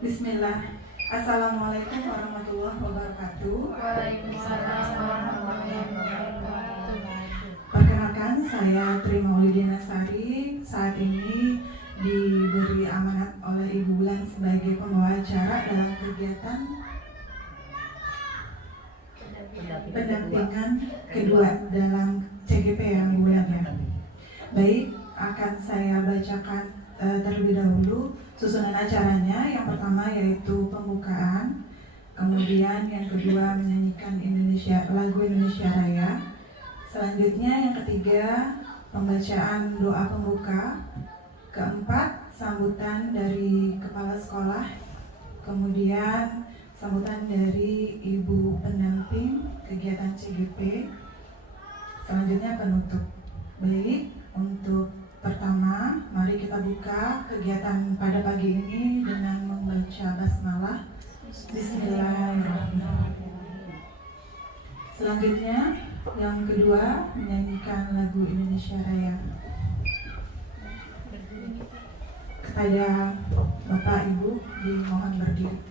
Bismillah. Assalamualaikum warahmatullahi wabarakatuh. Waalaikumsalam warahmatullahi wabarakatuh. Perkenalkan, saya Tri Maulidina Sari. Saat ini diberi amanat oleh Ibu Bulan sebagai pembawa acara dalam kegiatan pendampingan kedua dalam CGP yang Ibu Bulan ya. Baik, akan saya bacakan terlebih dahulu susunan acaranya. Yang pertama yaitu pembukaan, kemudian yang kedua menyanyikan lagu Indonesia Raya. Selanjutnya yang ketiga pembacaan doa pembuka, keempat sambutan dari kepala sekolah, kemudian sambutan dari ibu pendamping kegiatan CGP, selanjutnya penutup. Baik, untuk pertama, mari kita buka kegiatan pada pagi ini dengan membaca basmalah. Bismillahirrahmanirrahim. Selanjutnya, yang kedua, menyanyikan lagu Indonesia Raya. Kepada Bapak Ibu dimohon berdiri.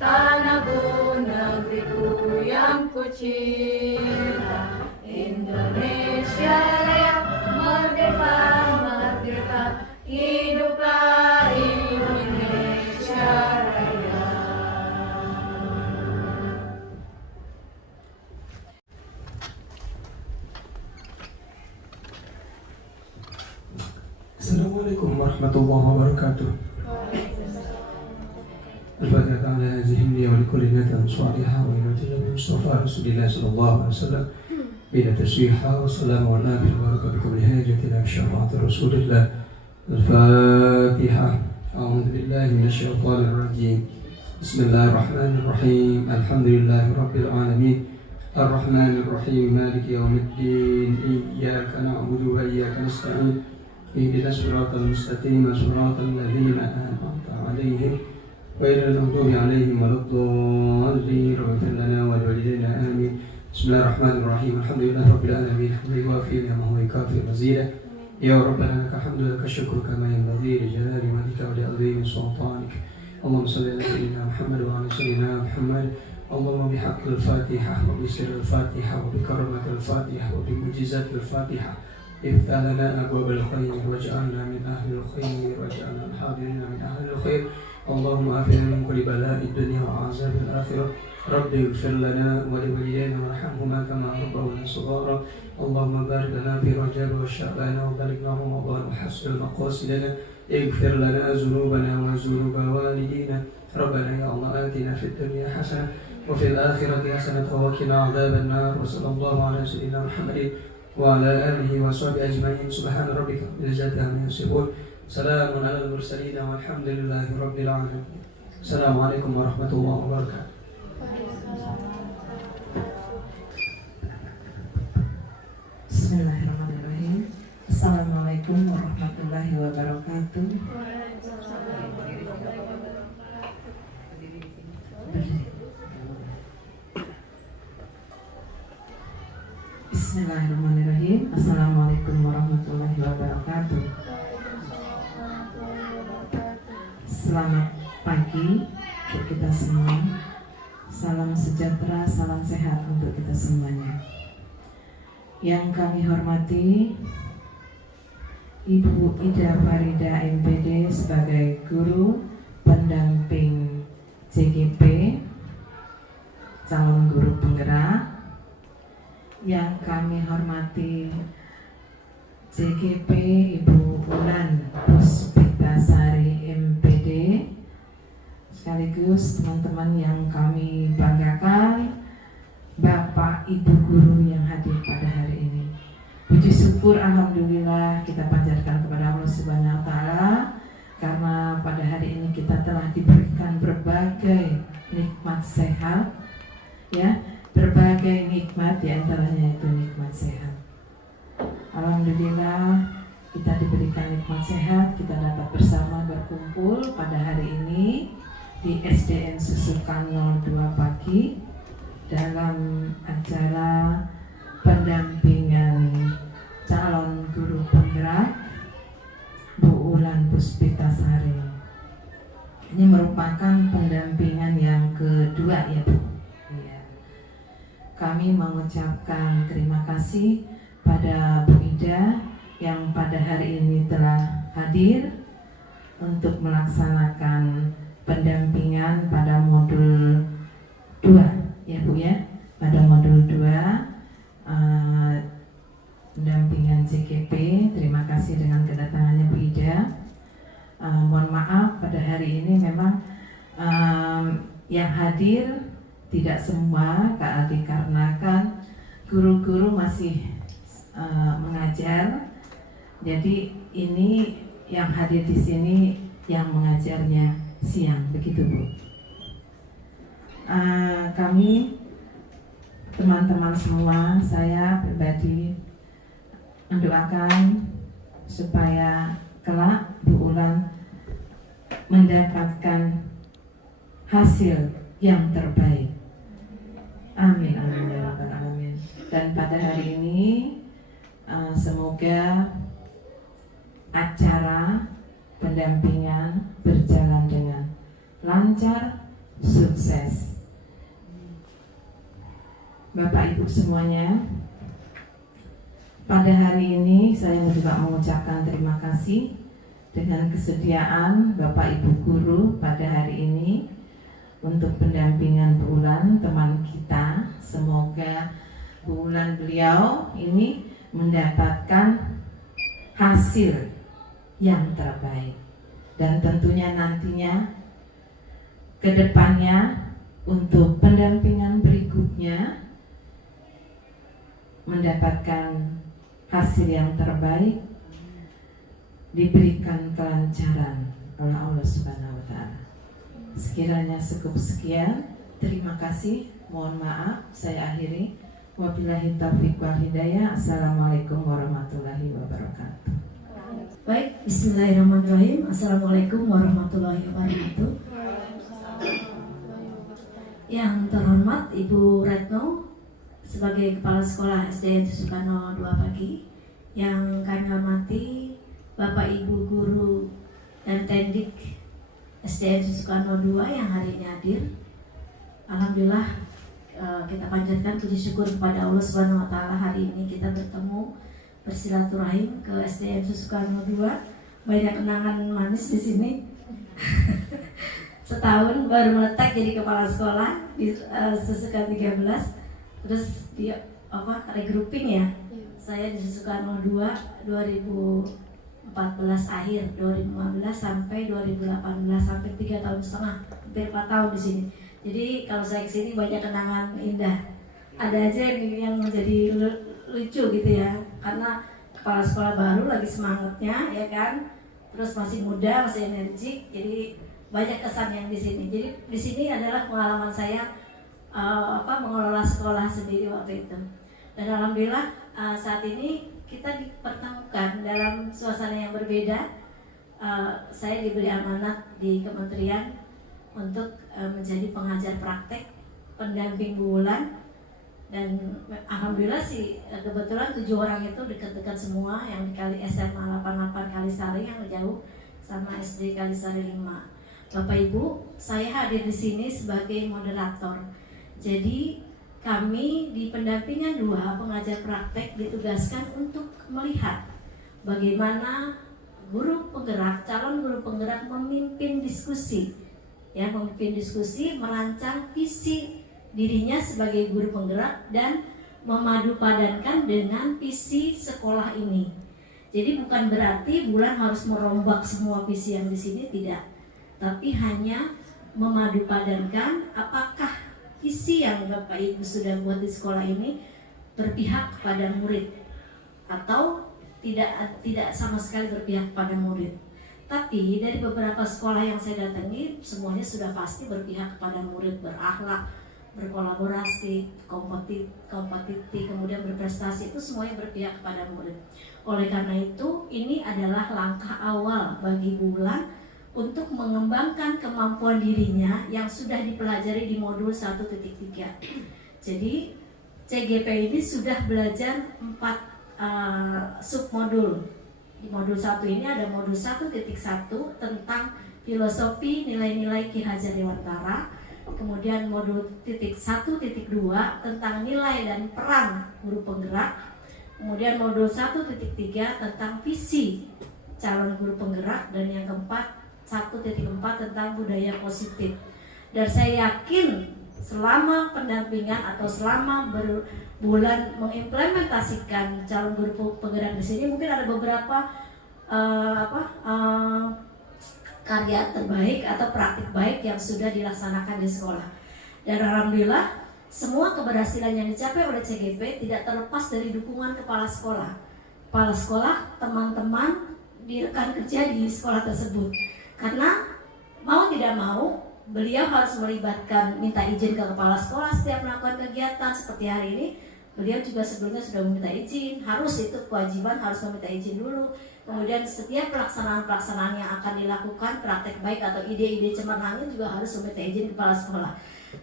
Tanahku, negeriku yang kucinta, Indonesia Raya, merdeka, merdeka, hiduplah Indonesia Raya. Assalamualaikum warahmatullahi wabarakatuh. الفاتحة على هذه النية ولكل نية صالحة وإلى المصطفى رسول الله صلى الله عليه وسلم بين تسبيحة والسلام على بالبركة بكم لهاجتنا بشفاعة رسول الله. الفاتحة. أعوذ بالله من الشيطان الرجيم. بسم الله الرحمن الرحيم. الحمد لله رب العالمين الرحمن الرحيم مالك يوم الدين إياك نعبد وإياك نستعين اهدنا الصراط المستقيم صراط الذين أنعمت عليهم غير المغضوب عليهم ولا الضالين اغفر لنا ولوالدينا آمين. بسم الله الرحمن الرحيم. الحمد لله رب العالمين حمدا يوافي نعمه ويكافئ مزيدا. يا ربنا لك الحمد لك الشكر كما ينبغي لجلال مجدك ولعظيم سلطانك. اللهم صل على سيدنا محمد وعلى سيدنا محمد. اللهم بحق الفاتحة وبسر الفاتحة وبكرمة الفاتحة وبمعجزات الفاتحة افتح لنا أبواب الخير واجعلنا من أهل الخير واجعلنا الحاضرين من أهل الخير. اللهم عافنا من كل بلاء الدنيا وعذاب الآخرة. رب اغفر لنا ولوالدينا وارحمهما كما ربونا صغارا. اللهم بارك لنا في رجب وشعبان وبلغنا رمضان وحسن مقاصدنا. اغفر لنا ذنوبنا وذنوب والدينا. ربنا يا الله آتنا في الدنيا حسنة وفي الآخرة حسنة وقنا عذاب النار. وصلى الله على سيدنا محمد وعلى آله وصحبه أجمعين. سبحان ربك رب العزة عما يصفون سلام على المرسلين والحمد لله رب العالمين. السلام عليكم ورحمة الله وبركاته. Bismillahirrahmanirrahim. Assalamualaikum warahmatullahi wabarakatuh. Bismillahirrahmanirrahim. Assalamualaikum warahmatullahi wabarakatuh. Selamat pagi untuk kita semua. Salam sejahtera, salam sehat untuk kita semuanya. Yang kami hormati Ibu Ida Farida MPD sebagai guru pendamping JGP, calon guru penggerak. Yang kami hormati JGP Ibu Ulan Puspitasari MPD, sekaligus teman-teman yang kami banggakan, Bapak Ibu guru yang hadir pada hari ini. Puji syukur alhamdulillah kita panjatkan kepada Allah Subhanahu wa taala karena pada hari ini kita telah diberikan berbagai nikmat sehat, ya, berbagai nikmat, diantaranya itu nikmat sehat. Alhamdulillah kita diberikan nikmat sehat, kita dapat bersama berkumpul pada hari ini di SDN Susukan 02 pagi dalam acara pendampingan calon guru penggerak Bu Ulan Puspitasari. Ini merupakan pendampingan yang kedua, ya Bu. Ya. Kami mengucapkan terima kasih pada Bu Ida yang pada hari ini telah hadir untuk melaksanakan pendampingan pada modul 2. Ya Bu ya, pada modul 2 pendampingan JGP. Terima kasih dengan kedatangannya Bu Ida. Mohon maaf pada hari ini memang yang hadir tidak semua, dikarenakan guru-guru masih mengajar. Jadi ini yang hadir di sini yang mengajarnya siang, begitu Bu. Kami teman-teman semua, saya pribadi mendoakan supaya kelak Bu Ulan mendapatkan hasil yang terbaik. Amin, amin ya rabbal alamin. Dan pada hari ini semoga acara pendampingan berjalan dengan lancar, sukses. Bapak Ibu semuanya, pada hari ini saya juga mengucapkan terima kasih dengan kesediaan Bapak Ibu guru pada hari ini untuk pendampingan Bu Ulan, teman kita. Semoga Bu Ulan beliau ini mendapatkan hasil yang terbaik, dan tentunya nantinya ke depannya untuk pendampingan berikutnya mendapatkan hasil yang terbaik, diberikan kelancaran oleh Allah Subhanahu wa taala. Sekiranya cukup sekian, terima kasih. Mohon maaf, saya akhiri. Wabillahi taufiq wal hidayah. Assalamualaikum warahmatullahi wabarakatuh. Baik, bismillahirrahmanirrahim. Assalamualaikum warahmatullahi wabarakatuh. Yang terhormat Ibu Retno sebagai Kepala Sekolah SDN Susukan 02 pagi, yang kami hormati Bapak Ibu Guru dan Tendik SDN Susukan 02 yang hari ini hadir. Alhamdulillah kita panjatkan puji syukur kepada Allah Subhanahu wa taala, hari ini kita bertemu bersilaturahim ke SDN Susukan 02. Banyak kenangan manis di sini. Setahun baru meletak jadi kepala sekolah di Susukan 13. Terus dia regrouping ya. Saya di Susukan 02 2014 akhir, 2015 sampai 2018, sampai 3 tahun setengah, hampir 4 tahun di sini. Jadi kalau saya kesini banyak kenangan indah. Ada aja yang menjadi lucu gitu ya, karena kepala sekolah baru lagi semangatnya ya kan, terus masih muda, masih energik, jadi banyak kesan yang di sini. Jadi di sini adalah pengalaman saya mengelola sekolah sendiri waktu itu. Dan alhamdulillah saat ini kita dipertemukan dalam suasana yang berbeda. Saya diberi amanat di kementerian untuk menjadi pengajar praktek, pendamping bulan, dan alhamdulillah sih kebetulan 7 orang itu dekat-dekat semua, yang di kali SMA 88 Kalisari yang jauh, sama SD Kalisari 5. Bapak Ibu, saya hadir di sini sebagai moderator. Jadi kami di pendampingan 2 pengajar praktek ditugaskan untuk melihat bagaimana guru penggerak, calon guru penggerak memimpin diskusi, merancang visi dirinya sebagai guru penggerak dan memadupadankan dengan visi sekolah ini. Jadi bukan berarti bulan harus merombak semua visi yang di sini, tidak, tapi hanya memadupadankan apakah visi yang Bapak Ibu sudah buat di sekolah ini berpihak kepada murid atau tidak sama sekali berpihak pada murid. Tapi dari beberapa sekolah yang saya datangi, semuanya sudah pasti berpihak kepada murid, berakhlak, berkolaborasi, kompetitif, kemudian berprestasi, itu semuanya berpihak kepada murid. Oleh karena itu, ini adalah langkah awal bagi bulan untuk mengembangkan kemampuan dirinya yang sudah dipelajari di modul 1.3. Jadi CGP ini sudah belajar 4 submodul. Di modul 1 ini ada modul 1.1 tentang filosofi nilai-nilai Ki Hajar Dewantara. Kemudian modul 1.2 tentang nilai dan peran guru penggerak. Kemudian modul 1.3 tentang visi calon guru penggerak, dan yang keempat 1.4 tentang budaya positif. Dan saya yakin selama pendampingan atau selama berbulan mengimplementasikan calon guru penggerak di sini, mungkin ada beberapa karya terbaik atau praktik baik yang sudah dilaksanakan di sekolah. Dan alhamdulillah semua keberhasilan yang dicapai oleh CGP tidak terlepas dari dukungan kepala sekolah. Kepala sekolah, teman-teman di rekan kerja di sekolah tersebut. Karena mau tidak mau beliau harus melibatkan, minta izin ke kepala sekolah setiap melakukan kegiatan. Seperti hari ini, beliau juga sebelumnya sudah meminta izin, harus itu kewajiban, harus meminta izin dulu. Kemudian setiap pelaksanaan yang akan dilakukan, praktek baik atau ide-ide cemerlangnya juga harus meminta izin kepala sekolah.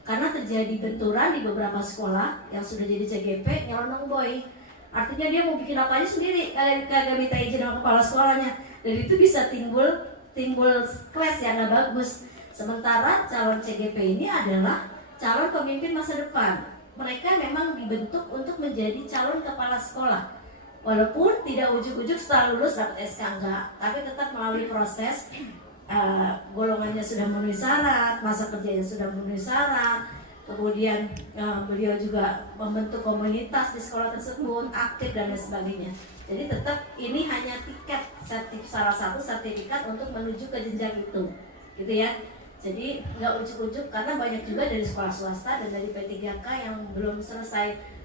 Karena terjadi benturan di beberapa sekolah yang sudah jadi CGP, nyelonong boy. Artinya dia mau bikin apa aja sendiri, kagak minta izin sama kepala sekolahnya. Dan itu bisa timbul clash yang gak bagus. Sementara calon CGP ini adalah calon pemimpin masa depan. Mereka memang dibentuk untuk menjadi calon kepala sekolah. Walaupun tidak ujuk-ujuk setelah lulus dapat SK, enggak, tapi tetap melalui proses golongannya sudah memenuhi syarat, masa kerjanya sudah memenuhi syarat. Kemudian beliau juga membentuk komunitas di sekolah tersebut, aktif dan lain sebagainya. Jadi tetap ini hanya tiket, salah satu sertifikat untuk menuju ke jenjang itu, gitu ya. Jadi nggak ujuk-ujuk, karena banyak juga dari sekolah swasta dan dari P3K yang belum selesai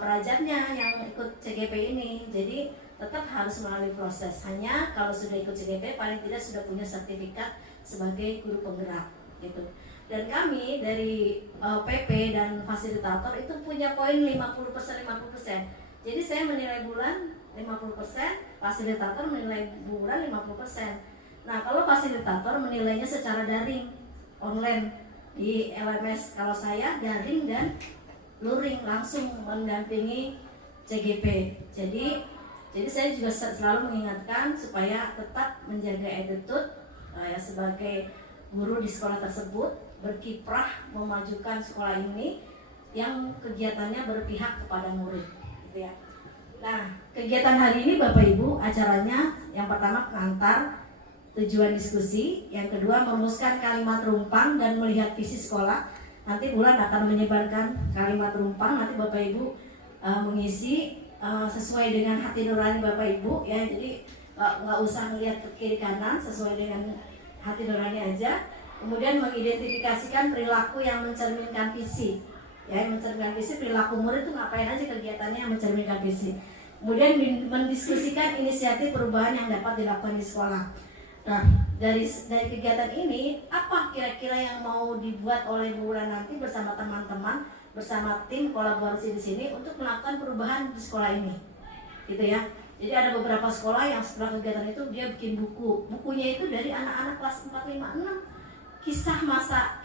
pelajarnya yang ikut CGP ini. Jadi tetap harus melalui proses. Hanya kalau sudah ikut CGP paling tidak sudah punya sertifikat sebagai guru penggerak, gitu. Dan kami dari PP dan fasilitator itu punya poin 50%. Jadi saya menilai bulan 50%, fasilitator menilai bulan 50%. Nah, kalau fasilitator menilainya secara daring, online di LMS. Kalau saya daring dan luring, langsung mendampingi CGP. Jadi saya juga selalu mengingatkan supaya tetap menjaga attitude sebagai guru di sekolah tersebut, berkiprah memajukan sekolah ini yang kegiatannya berpihak kepada murid, gitu ya. Nah, kegiatan hari ini Bapak Ibu, acaranya yang pertama pengantar tujuan diskusi, yang kedua merumuskan kalimat rumpang dan melihat visi sekolah. Nanti bulan akan menyebarkan kalimat rumpang, nanti Bapak Ibu mengisi sesuai dengan hati nurani Bapak Ibu, ya. Jadi nggak usah melihat ke kiri kanan, sesuai dengan hati nurani aja. Kemudian mengidentifikasikan perilaku yang mencerminkan visi, ya, yang mencerminkan visi. Perilaku murid itu ngapain aja kegiatannya yang mencerminkan visi. Kemudian mendiskusikan inisiatif perubahan yang dapat dilakukan di sekolah. Nah, dari kegiatan ini, apa kira-kira yang mau dibuat oleh Bu Wulan nanti bersama teman-teman, bersama tim kolaborasi di sini untuk melakukan perubahan di sekolah ini, gitu ya. Jadi ada beberapa sekolah yang setelah kegiatan itu dia bikin buku. Bukunya itu dari anak-anak kelas 4, 5, 6.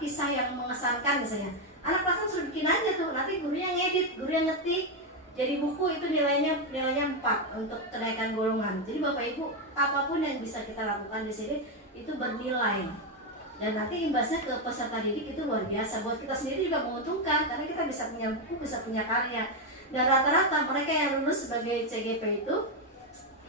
Kisah yang mengesankan misalnya. Anak kelas 6 sudah bikin aja tuh, nanti gurunya ngedit, gurunya ngetik. Jadi buku itu nilainya 4 untuk kenaikan golongan. Jadi Bapak Ibu, apapun yang bisa kita lakukan di sini itu bernilai. Dan nanti imbasnya ke peserta didik itu luar biasa. Buat kita sendiri juga menguntungkan karena kita bisa punya buku, bisa punya karya. Dan rata-rata mereka yang lulus sebagai CGP itu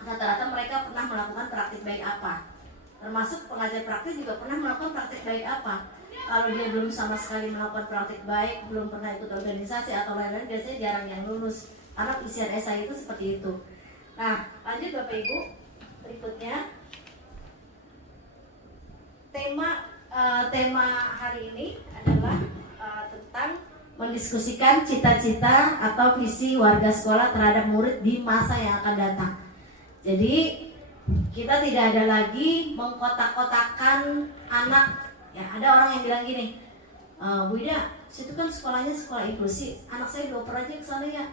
rata-rata mereka pernah melakukan praktik baik apa. Termasuk pengajar praktik juga pernah melakukan praktik baik apa. Kalau dia belum sama sekali melakukan praktik baik, belum pernah ikut organisasi atau lain-lain, biasanya jarang yang lulus. Karena isian esai itu seperti itu. Nah, lanjut Bapak Ibu. Berikutnya, tema hari ini adalah tentang mendiskusikan cita-cita atau visi warga sekolah terhadap murid di masa yang akan datang. Jadi kita tidak ada lagi mengkotak-kotakan anak. Ya, ada orang yang bilang gini, Bu Ida, situ kan sekolahnya sekolah inklusi, anak saya dioper aja ke sana ya.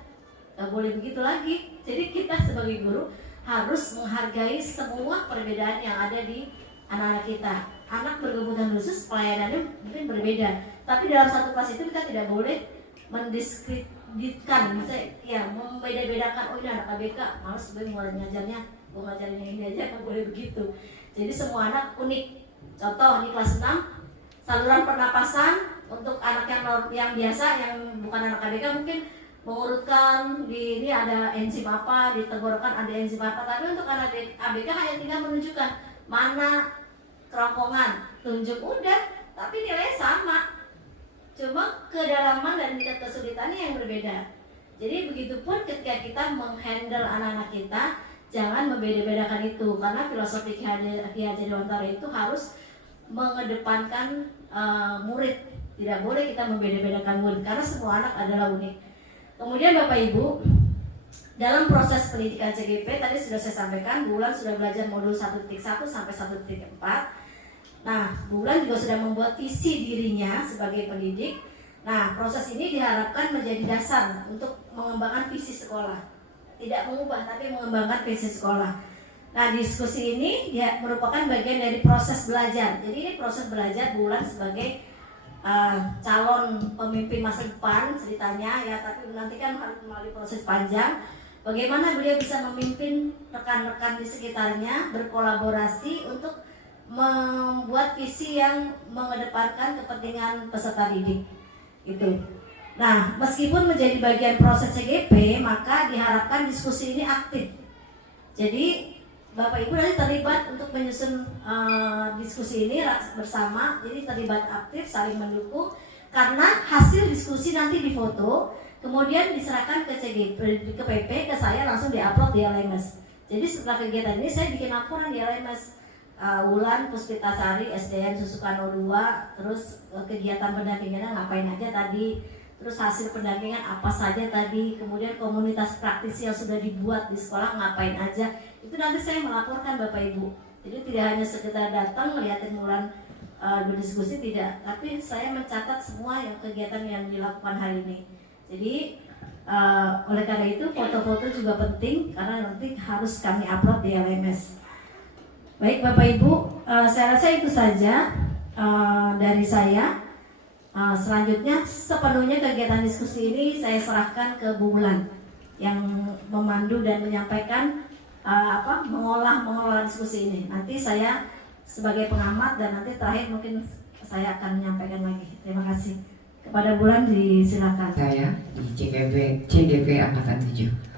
Gak boleh begitu lagi. Jadi kita sebagai guru harus menghargai semua perbedaan yang ada di anak-anak kita. Anak berkebutuhan khusus, pelayanannya mungkin berbeda. Tapi dalam satu kelas itu kita tidak boleh mendiskreditkan, misalnya ya membeda-bedakan, oh ini anak ABK, males gue ngajarnya, gue ngajarin yang ini aja, gak boleh begitu. Jadi semua anak unik. Contoh di kelas 6, saluran pernapasan untuk anak yang biasa, yang bukan anak ABK mungkin mengurutkan di ini ada enzim apa, di tenggorokan ada enzim apa. Tapi untuk anak ABK hanya tinggal menunjukkan mana kerongkongan, tunjuk udah, tapi nilainya sama. Cuma kedalaman dan tingkat kesulitannya yang berbeda. Jadi begitupun ketika kita menghandle anak-anak kita, jangan membeda-bedakan itu, karena filosofi Ki Hajar Dewantara itu harus mengedepankan murid. Tidak boleh kita membeda-bedakan murid karena semua anak adalah unik. Kemudian Bapak Ibu, dalam proses pendidikan CGP tadi sudah saya sampaikan, Bu Wulan sudah belajar modul 1.1 sampai 1.4. Nah, Bu Wulan juga sudah membuat visi dirinya sebagai pendidik. Nah, proses ini diharapkan menjadi dasar untuk mengembangkan visi sekolah. Tidak mengubah tapi mengembangkan visi sekolah. Nah, diskusi ini ya merupakan bagian dari proses belajar. Jadi ini proses belajar Bu Wulan sebagai calon pemimpin masa depan ceritanya ya, tapi nanti kan harus melalui proses panjang. Bagaimana beliau bisa memimpin rekan-rekan di sekitarnya berkolaborasi untuk membuat visi yang mengedepankan kepentingan peserta didik itu. Nah, meskipun menjadi bagian proses CGP, maka diharapkan diskusi ini aktif. Jadi Bapak Ibu nanti terlibat untuk menyusun diskusi ini bersama, jadi terlibat aktif, saling mendukung. Karena hasil diskusi nanti difoto, kemudian diserahkan ke CGP, ke PP, ke saya langsung diupload di LMS. Jadi setelah kegiatan ini saya bikin laporan di LMS. Wulan Puspitasari SDN Susukarno 2, terus kegiatan pendampingannya ngapain aja tadi, terus hasil pendampingan apa saja tadi, kemudian komunitas praktis yang sudah dibuat di sekolah ngapain aja. Itu nanti saya melaporkan Bapak Ibu. Jadi tidak hanya sekedar datang ngeliatin Wulan berdiskusi, tidak, tapi saya mencatat semua yang kegiatan yang dilakukan hari ini. Jadi oleh karena itu foto-foto juga penting karena nanti harus kami upload di LMS. Baik Bapak Ibu, saya rasa itu saja dari saya. Selanjutnya sepenuhnya kegiatan diskusi ini saya serahkan ke Bu Wulan yang memandu dan menyampaikan mengolah diskusi ini. Nanti saya sebagai pengamat dan nanti terakhir mungkin saya akan menyampaikan lagi. Terima kasih. Kepada Bu Wulan disilakan. Saya di CGP Angkatan 7.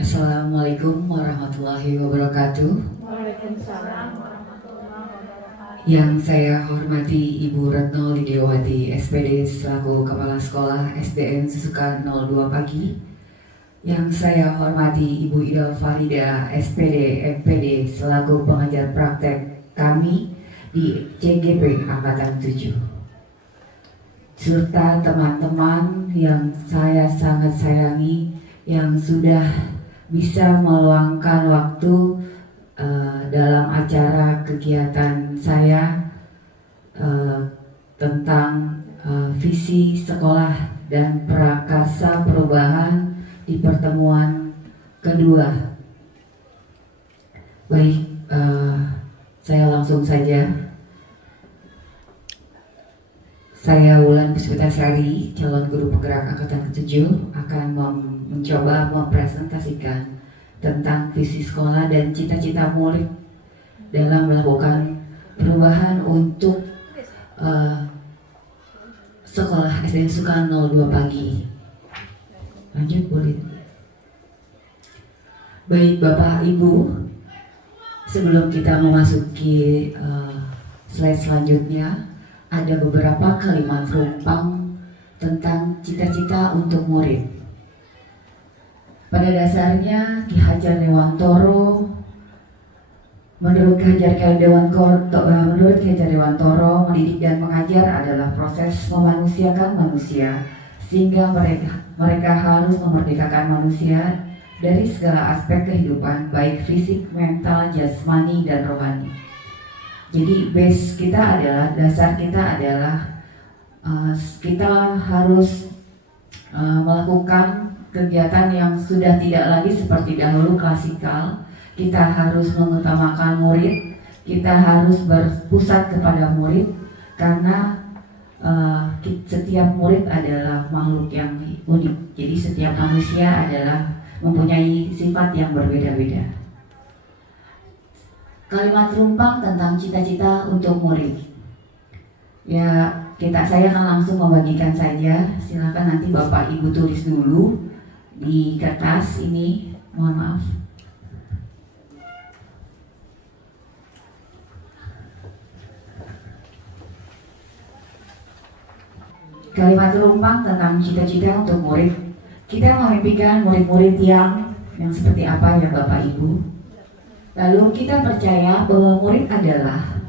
Assalamualaikum warahmatullahi wabarakatuh. Waalaikumsalam warahmatullahi wabarakatuh. Yang saya hormati Ibu Retno Lidiawati SPD selaku Kepala Sekolah SDN Susukan 02 Pagi. Yang saya hormati Ibu Ida Farida SPD MPD selaku pengajar praktek kami di CGP Angkatan 7. Serta teman-teman yang saya sangat sayangi yang sudah bisa meluangkan waktu dalam acara kegiatan saya tentang visi sekolah dan prakarsa perubahan di pertemuan kedua. Baik, saya langsung saja. Saya Wulan Puspitasari, calon guru penggerak angkatan ke-7, akan mencoba mempresentasikan tentang visi sekolah dan cita-cita murid dalam melakukan perubahan untuk sekolah SD Sukarno 02 Pagi. Lanjut boleh. Baik Bapak Ibu, sebelum kita memasuki slide selanjutnya, ada beberapa kalimat perumpang tentang cita-cita untuk murid. Pada dasarnya Ki Hajar Dewantoro, menurut Ki Hajar Dewantoro, mendidik dan mengajar adalah proses memanusiakan manusia, sehingga mereka harus memerdekakan manusia dari segala aspek kehidupan, baik fisik, mental, jasmani, dan rohani. Jadi base kita adalah, dasar kita adalah kita harus melakukan kegiatan yang sudah tidak lagi seperti dahulu klasikal. Kita harus mengutamakan murid, kita harus berpusat kepada murid, karena setiap murid adalah makhluk yang unik. Jadi setiap manusia adalah mempunyai sifat yang berbeda-beda. Kalimat rumpang tentang cita-cita untuk murid. Ya, saya akan langsung membagikan saja. Silakan nanti Bapak Ibu tulis dulu di kertas ini. Mohon maaf. Kalimat rumpang tentang cita-cita untuk murid. Kita memimpikan murid-murid yang seperti apa ya Bapak Ibu? Lalu kita percaya bahwa murid adalah,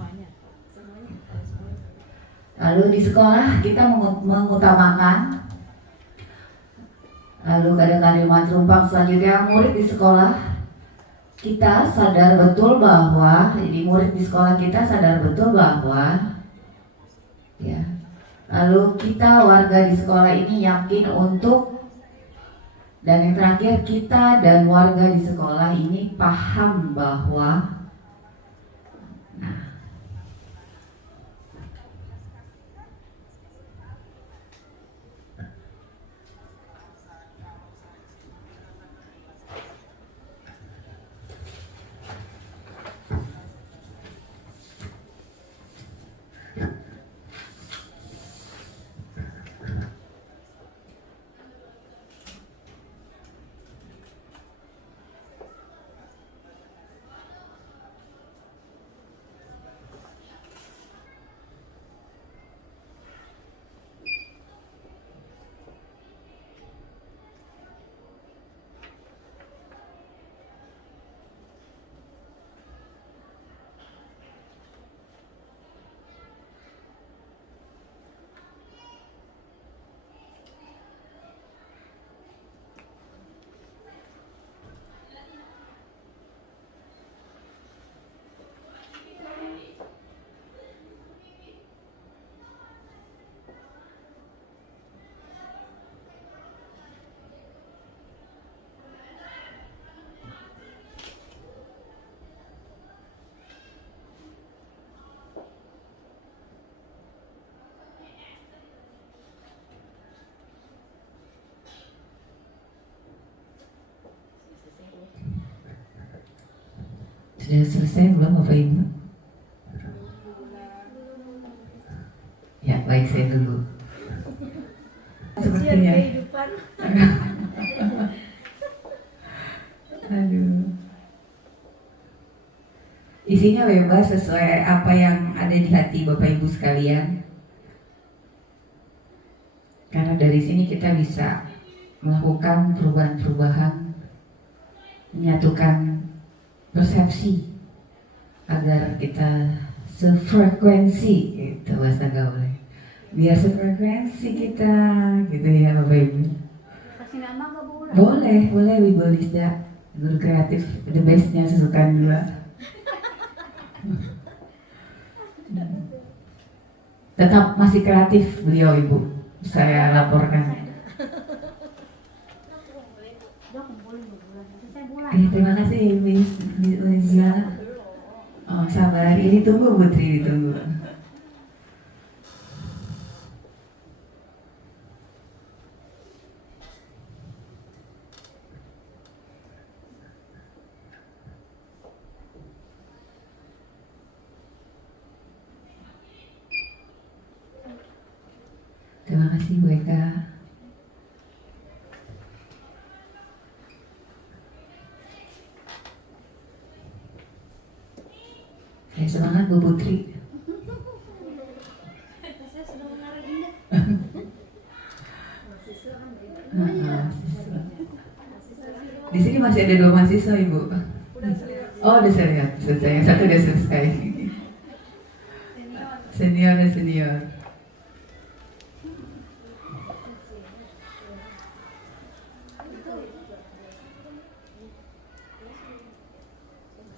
lalu di sekolah kita mengutamakan, lalu ada kalimat rumpang selanjutnya, murid di sekolah kita sadar betul bahwa, jadi murid di sekolah kita sadar betul bahwa, ya, lalu kita warga di sekolah ini yakin untuk, dan yang terakhir, kita dan warga di sekolah ini paham bahwa sudah selesai belum Bapak Ibu? Ya baik, saya dulu. Sepertinya. Aduh. Isinya bebas sesuai apa yang ada di hati Bapak Ibu sekalian. Karena dari sini kita bisa melakukan perubahan-perubahan, menyatukan persepsi agar kita sefrekuensi, gitu bahasa gaulnya, biar sefrekuensi kita, gitu ya Bapak Ibu. Kasih nama gak boleh? Boleh Wibo Lisda, guru kreatif the bestnya Susukan 2. Tetap masih kreatif beliau Ibu, saya laporkan. Terima kasih Miss Liziana. Oh, sabar, ini tunggu Putri, ditunggu. Terima kasih Bu Eka. Semangat Bu Putri. Di sini masih ada 2 mahasiswa Ibu. Oh, udah selesai. Yang satu udah selesai. Senior dan senior.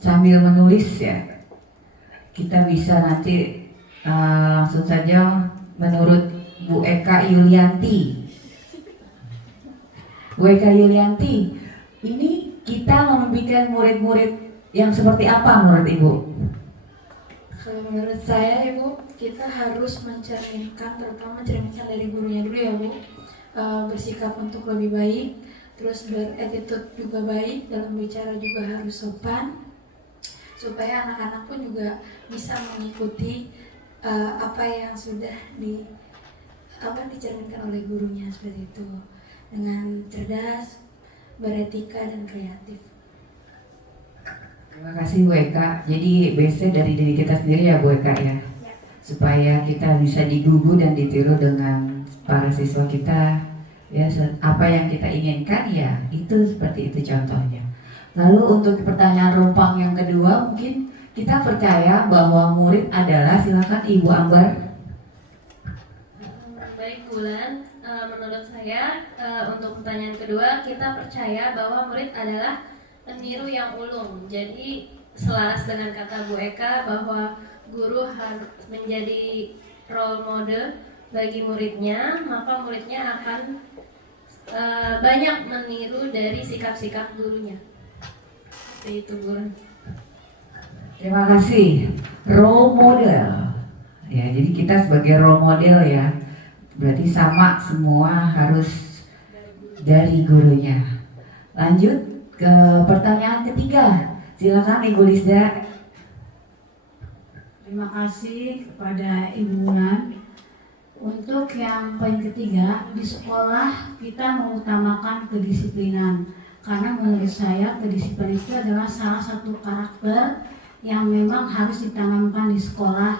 Sambil menulis ya, kita bisa nanti langsung saja menurut Bu Eka Yulianti. Bu Eka Yulianti, ini kita membimbing murid-murid yang seperti apa menurut Ibu? Kalau menurut saya Ibu, kita harus mencerminkan, terutama mencerminkan dari gurunya dulu ya Bu, bersikap untuk lebih baik, terus berattitude juga baik, dalam bicara juga harus sopan, supaya anak-anak pun juga bisa mengikuti apa yang sudah dicerminkan oleh gurunya seperti itu, dengan cerdas, beretika dan kreatif. Terima kasih Bu Eka. Jadi basic dari diri kita sendiri ya Bu Eka ya, supaya kita bisa digugu dan ditiru dengan para siswa kita ya, apa yang kita inginkan ya itu seperti itu contohnya. Lalu untuk pertanyaan rumpang yang kedua, mungkin kita percaya bahwa murid adalah, silakan Ibu Ambar. Baik Bulan, menurut saya untuk pertanyaan kedua, kita percaya bahwa murid adalah peniru yang ulung. Jadi selaras dengan kata Bu Eka bahwa guru harus menjadi role model bagi muridnya, maka muridnya akan banyak meniru dari sikap-sikap gurunya. Itu Bulan. Terima kasih. Role model. Ya, jadi kita sebagai role model ya, berarti sama semua harus dari gurunya. Lanjut ke pertanyaan ketiga. Silakan Ibu Lisda. Terima kasih kepada Ibu Bulan. Untuk yang poin ketiga, di sekolah kita mengutamakan kedisiplinan. Karena menurut saya kedisiplinan itu adalah salah satu karakter yang memang harus ditanamkan di sekolah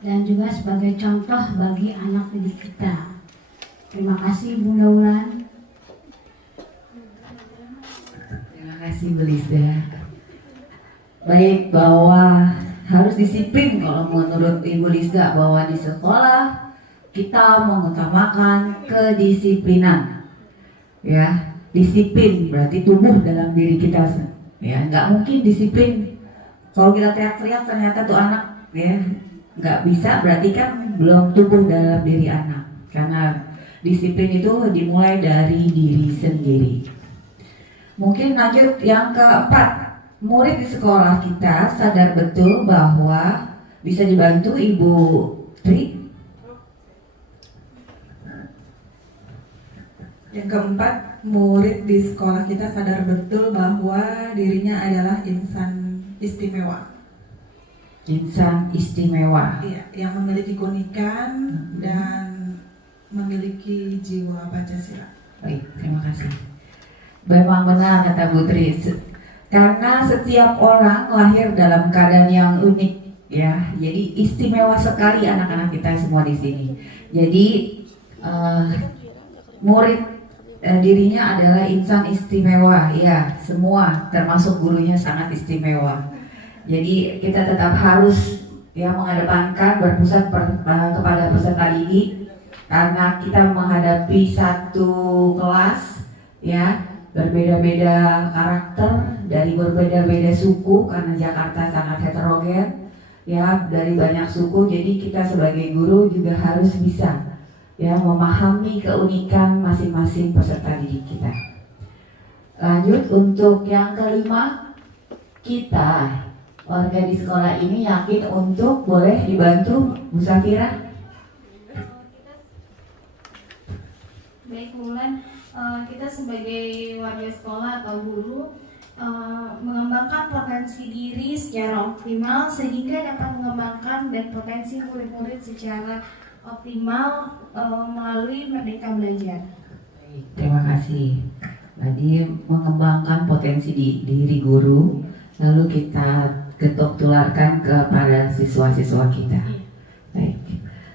dan juga sebagai contoh bagi anak didik kita. Terima kasih Bunda Wulan. Terima kasih Bu Lisda. Baik, bahwa harus disiplin kalau menurut Ibu Lisda, bahwa di sekolah kita mengutamakan kedisiplinan. Ya, disiplin berarti tumbuh dalam diri kita. Ya, nggak mungkin disiplin kalau kita teriak-teriak ternyata tuh anak ya nggak bisa, berarti kan belum tumbuh dalam diri anak. Karena disiplin itu dimulai dari diri sendiri. Mungkin lanjut yang keempat, murid di sekolah kita sadar betul bahwa bisa dibantu Ibu Tri. Yang keempat, murid di sekolah kita sadar betul bahwa dirinya adalah insan istimewa. Insan istimewa. Iya, yang memiliki keunikan dan memiliki jiwa Pancasila. Baik, terima kasih. Memang benar kata Bu Tri, karena setiap orang lahir dalam keadaan yang unik ya. Jadi istimewa sekali anak-anak kita semua di sini. Jadi murid dirinya adalah insan istimewa ya, semua termasuk gurunya sangat istimewa. Jadi kita tetap harus ya mengedepankan berpusat kepada peserta didik, karena kita menghadapi satu kelas ya, berbeda-beda karakter dari berbeda-beda suku karena Jakarta sangat heterogen. ya dari banyak suku. Jadi kita sebagai guru juga harus bisa ya memahami keunikan masing-masing peserta didik kita. Lanjut untuk yang kelima, kita warga di sekolah ini yakin untuk boleh dibantu Bu Safira. Baik Wulan, kita sebagai warga sekolah atau guru mengembangkan potensi diri secara optimal sehingga dapat mengembangkan dan potensi murid-murid secara optimal melalui Merdeka Belajar. Baik, terima kasih. Tadi mengembangkan potensi diri guru, lalu kita ketuk tularkan kepada siswa-siswa kita. Baik.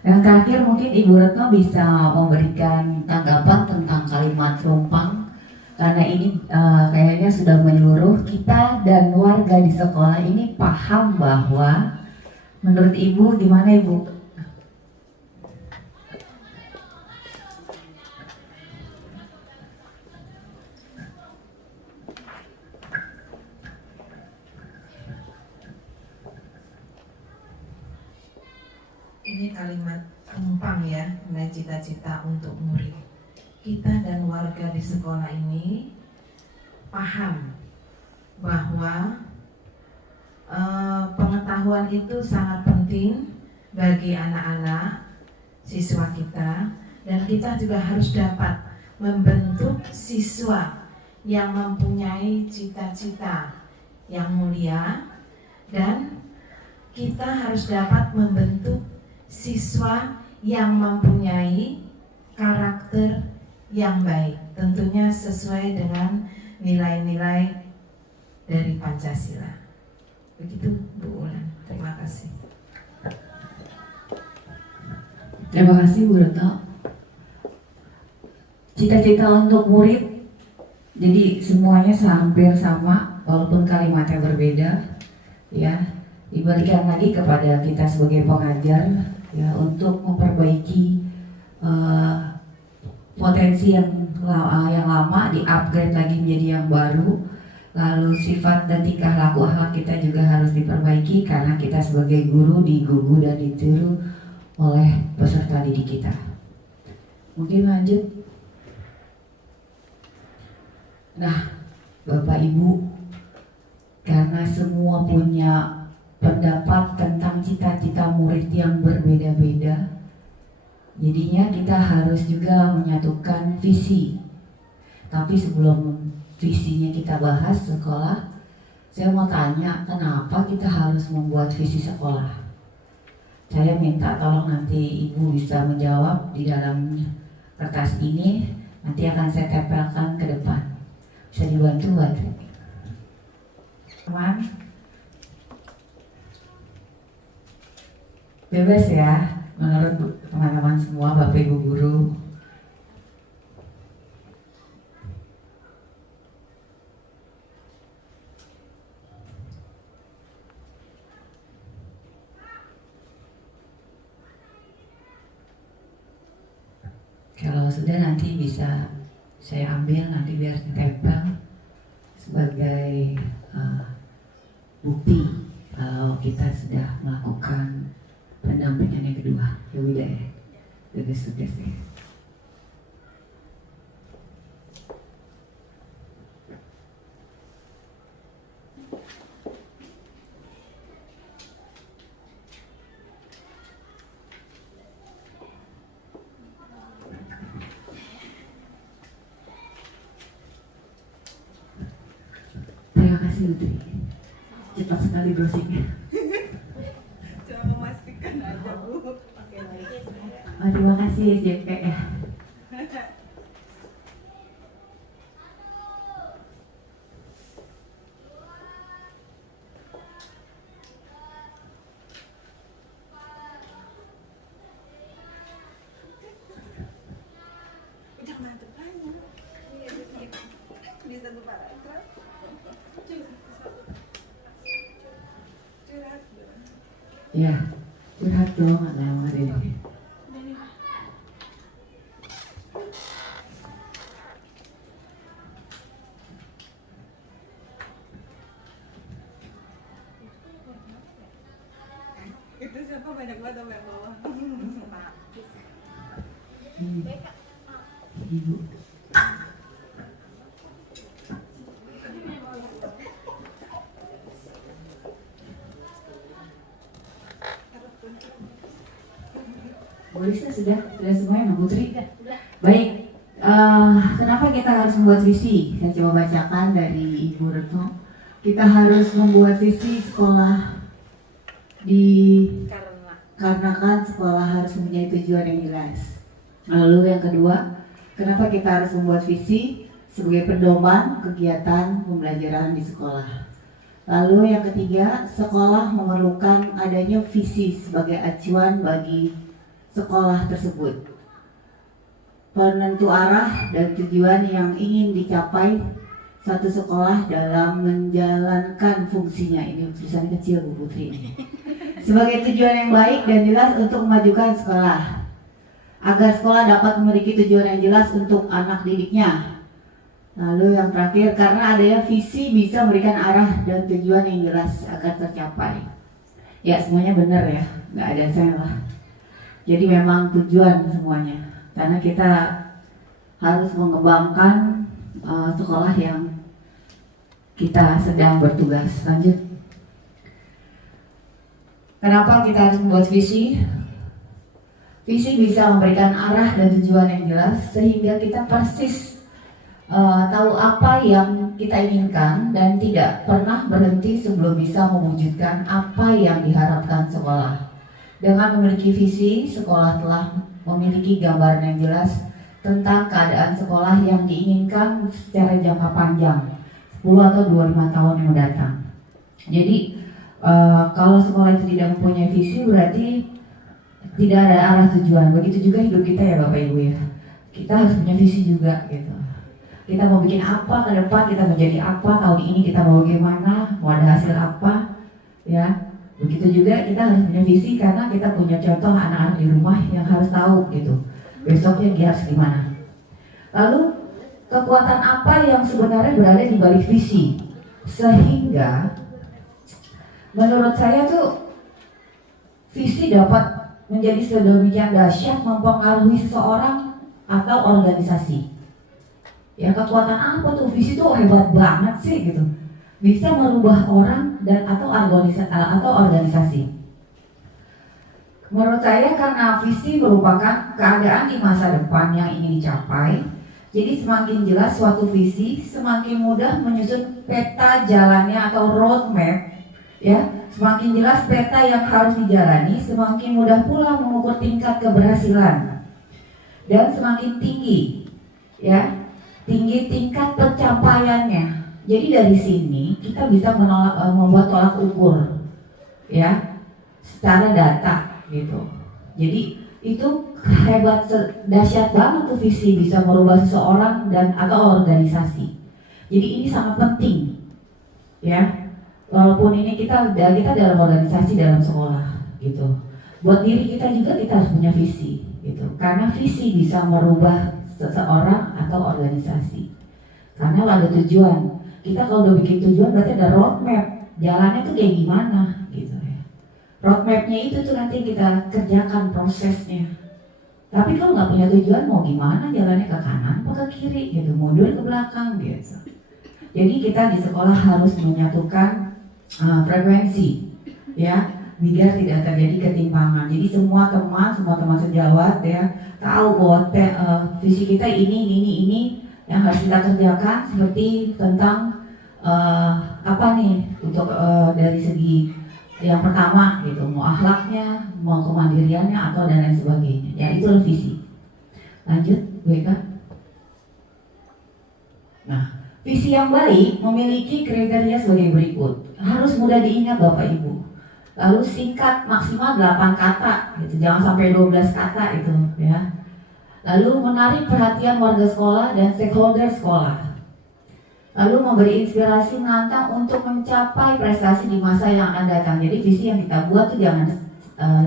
Yang terakhir mungkin Ibu Retno bisa memberikan tanggapan tentang kalimat rumpang, karena ini kayaknya sudah menyeluruh kita dan warga di sekolah ini paham bahwa menurut Ibu gimana Ibu? Ini kalimat rumpang ya, mengenai cita-cita untuk murid. Kita dan warga di sekolah ini paham bahwa pengetahuan itu sangat penting bagi anak-anak siswa kita, dan kita juga harus dapat membentuk siswa yang mempunyai cita-cita yang mulia, dan kita harus dapat membentuk siswa yang mempunyai karakter yang baik, tentunya sesuai dengan nilai-nilai dari Pancasila. Begitu Bu Ulan, terima kasih. Terima kasih Bu Retno. Cita-cita untuk murid, jadi semuanya hampir sama walaupun kalimatnya berbeda, ya. Diberikan lagi kepada kita sebagai pengajar, ya, untuk memperbaiki potensi yang lama, di-upgrade lagi menjadi yang baru. Lalu sifat dan tingkah laku akhlak kita juga harus diperbaiki karena kita sebagai guru digugu dan ditiru oleh peserta didik kita. Mungkin lanjut. Nah, Bapak Ibu, karena semua punya pendapat tentang cita-cita murid yang berbeda-beda, jadinya kita harus juga menyatukan visi. Tapi sebelum visinya kita bahas sekolah, saya mau tanya, kenapa kita harus membuat visi sekolah? Saya minta tolong nanti Ibu bisa menjawab di dalam kertas ini, nanti akan saya tempelkan ke depan. Bisa dibantu buat teman? Bebas ya, menurut teman-teman semua, Bapak Ibu guru. Kalau sudah nanti bisa saya ambil, nanti biar ditempel sebagai bukti kalau kita sudah melakukan pendampingan yang kedua. Ya udah ya, tugas-tugas ya. Terima kasih Lutfi, cepat sekali browsingnya. Cuma memastikan aja Bu. Oke, baik. Oh, terima kasih SJP ya. Jangan tertanya. Bisa Bu Paragraf. Iya, curhat dong sama Dede. Ibu. Bu Lisa sudah semuanya, Mbak Putri? Baik, kenapa kita harus membuat visi? Saya coba bacakan dari Ibu Retno. Kita harus membuat visi sekolah dikarenakan sekolah harus mempunyai tujuan yang jelas. Lalu yang kedua, kenapa kita harus membuat visi sebagai pedoman kegiatan pembelajaran di sekolah. Lalu yang ketiga, sekolah memerlukan adanya visi sebagai acuan bagi sekolah tersebut. Penentu arah dan tujuan yang ingin dicapai satu sekolah dalam menjalankan fungsinya. Ini tulisan kecil Bu Putri ini. Sebagai tujuan yang baik dan jelas untuk memajukan sekolah, agar sekolah dapat memiliki tujuan yang jelas untuk anak didiknya. Lalu yang terakhir, karena adanya visi bisa memberikan arah dan tujuan yang jelas agar tercapai. Ya, semuanya benar ya, nggak ada salah. Jadi memang tujuan semuanya, karena kita harus mengembangkan sekolah yang kita sedang bertugas. Lanjut. Kenapa kita harus membuat visi? Visi bisa memberikan arah dan tujuan yang jelas sehingga kita persis tahu apa yang kita inginkan dan tidak pernah berhenti sebelum bisa mewujudkan apa yang diharapkan sekolah. Dengan memiliki visi, sekolah telah memiliki gambaran yang jelas tentang keadaan sekolah yang diinginkan secara jangka panjang, 10 atau 25 tahun yang mendatang. Jadi kalau sekolah itu tidak mempunyai visi, berarti tidak ada arah tujuan. Begitu juga hidup kita ya Bapak Ibu ya. Kita harus punya visi juga gitu. Kita mau bikin apa ke depan, kita mau jadi apa, tahun ini kita mau bagaimana, mau ada hasil apa, ya. Begitu juga kita harus punya visi karena kita punya contoh anak-anak di rumah yang harus tahu gitu. Besoknya dia harus gimana. Lalu kekuatan apa yang sebenarnya berada di balik visi? Sehingga menurut saya tuh visi dapat menjadi sedemikian dahsyat mempengaruhi seseorang atau organisasi. Ya, kekuatan apa tuh? Visi tuh hebat banget sih gitu. Bisa merubah orang dan atau organisasi. Menurut saya karena visi merupakan keadaan di masa depan yang ingin dicapai. Jadi semakin jelas suatu visi, semakin mudah menyusun peta jalannya atau roadmap. Ya, semakin jelas peta yang harus dijalani, semakin mudah pula mengukur tingkat keberhasilan dan semakin tinggi, ya, tinggi tingkat pencapaiannya. Jadi dari sini kita bisa membuat tolak ukur, ya, secara data, gitu. Jadi itu hebat, dahsyat banget tuh visi bisa merubah seseorang dan atau organisasi. Jadi ini sangat penting, ya. Walaupun ini kita dalam organisasi dalam sekolah, gitu. Buat diri kita juga kita harus punya visi, gitu. Karena visi bisa merubah seseorang atau organisasi. Karena ada tujuan. Kita kalau udah bikin tujuan berarti ada roadmap. Jalannya tuh kayak gimana, gitu ya. Roadmapnya itu tuh nanti kita kerjakan prosesnya. Tapi kalau nggak punya tujuan mau gimana? Jalannya ke kanan atau ke kiri, gitu. Mundur ke belakang, gitu. Jadi kita di sekolah harus menyatukan frekuensi, ya, biar tidak terjadi ketimpangan. Jadi semua teman sejawat ya tahu bahwa visi kita ini yang harus kita kerjakan, seperti tentang apa nih untuk dari segi yang pertama gitu, mau akhlaknya, mau kemandiriannya atau dan lain sebagainya. Ya itu visi. Lanjut, Bu Eka. Nah, visi yang baik memiliki kriteria sebagai berikut. Harus mudah diingat Bapak Ibu. Lalu singkat, maksimal 8 kata gitu. Jangan sampai 12 kata itu ya. Lalu menarik perhatian warga sekolah dan stakeholder sekolah. Lalu memberi inspirasi menantang untuk mencapai prestasi di masa yang akan datang. Jadi visi yang kita buat tuh jangan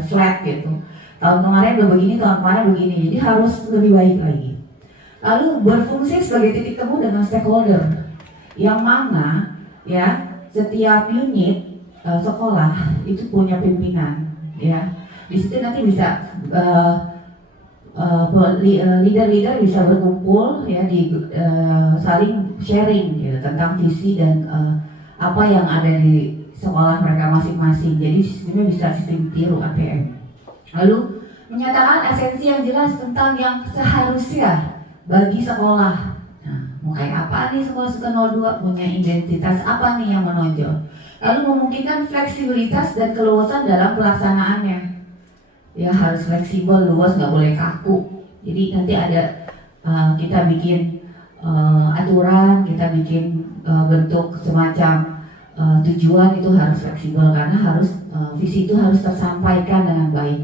flat gitu. Tahun kemarin udah begini, tahun kemarin begini. Jadi harus lebih baik lagi. Lalu berfungsi sebagai titik temu dengan stakeholder. Yang mana ya setiap unit sekolah itu punya pimpinan ya. Di situ nanti bisa leader-leader bisa berkumpul ya di saling sharing gitu, tentang visi dan apa yang ada di sekolah mereka masing-masing. Jadi sistemnya bisa sistem tiru ATM. Lalu menyatakan esensi yang jelas tentang yang seharusnya bagi sekolah. Nah, mau kayak apa nih sekolah suka 02, punya identitas apa nih yang menonjol. Lalu memungkinkan fleksibilitas dan keluasan dalam pelaksanaannya. Ya harus fleksibel, luas, nggak boleh kaku. Jadi nanti ada kita bikin aturan, kita bikin bentuk semacam tujuan itu harus fleksibel karena harus visi itu harus tersampaikan dengan baik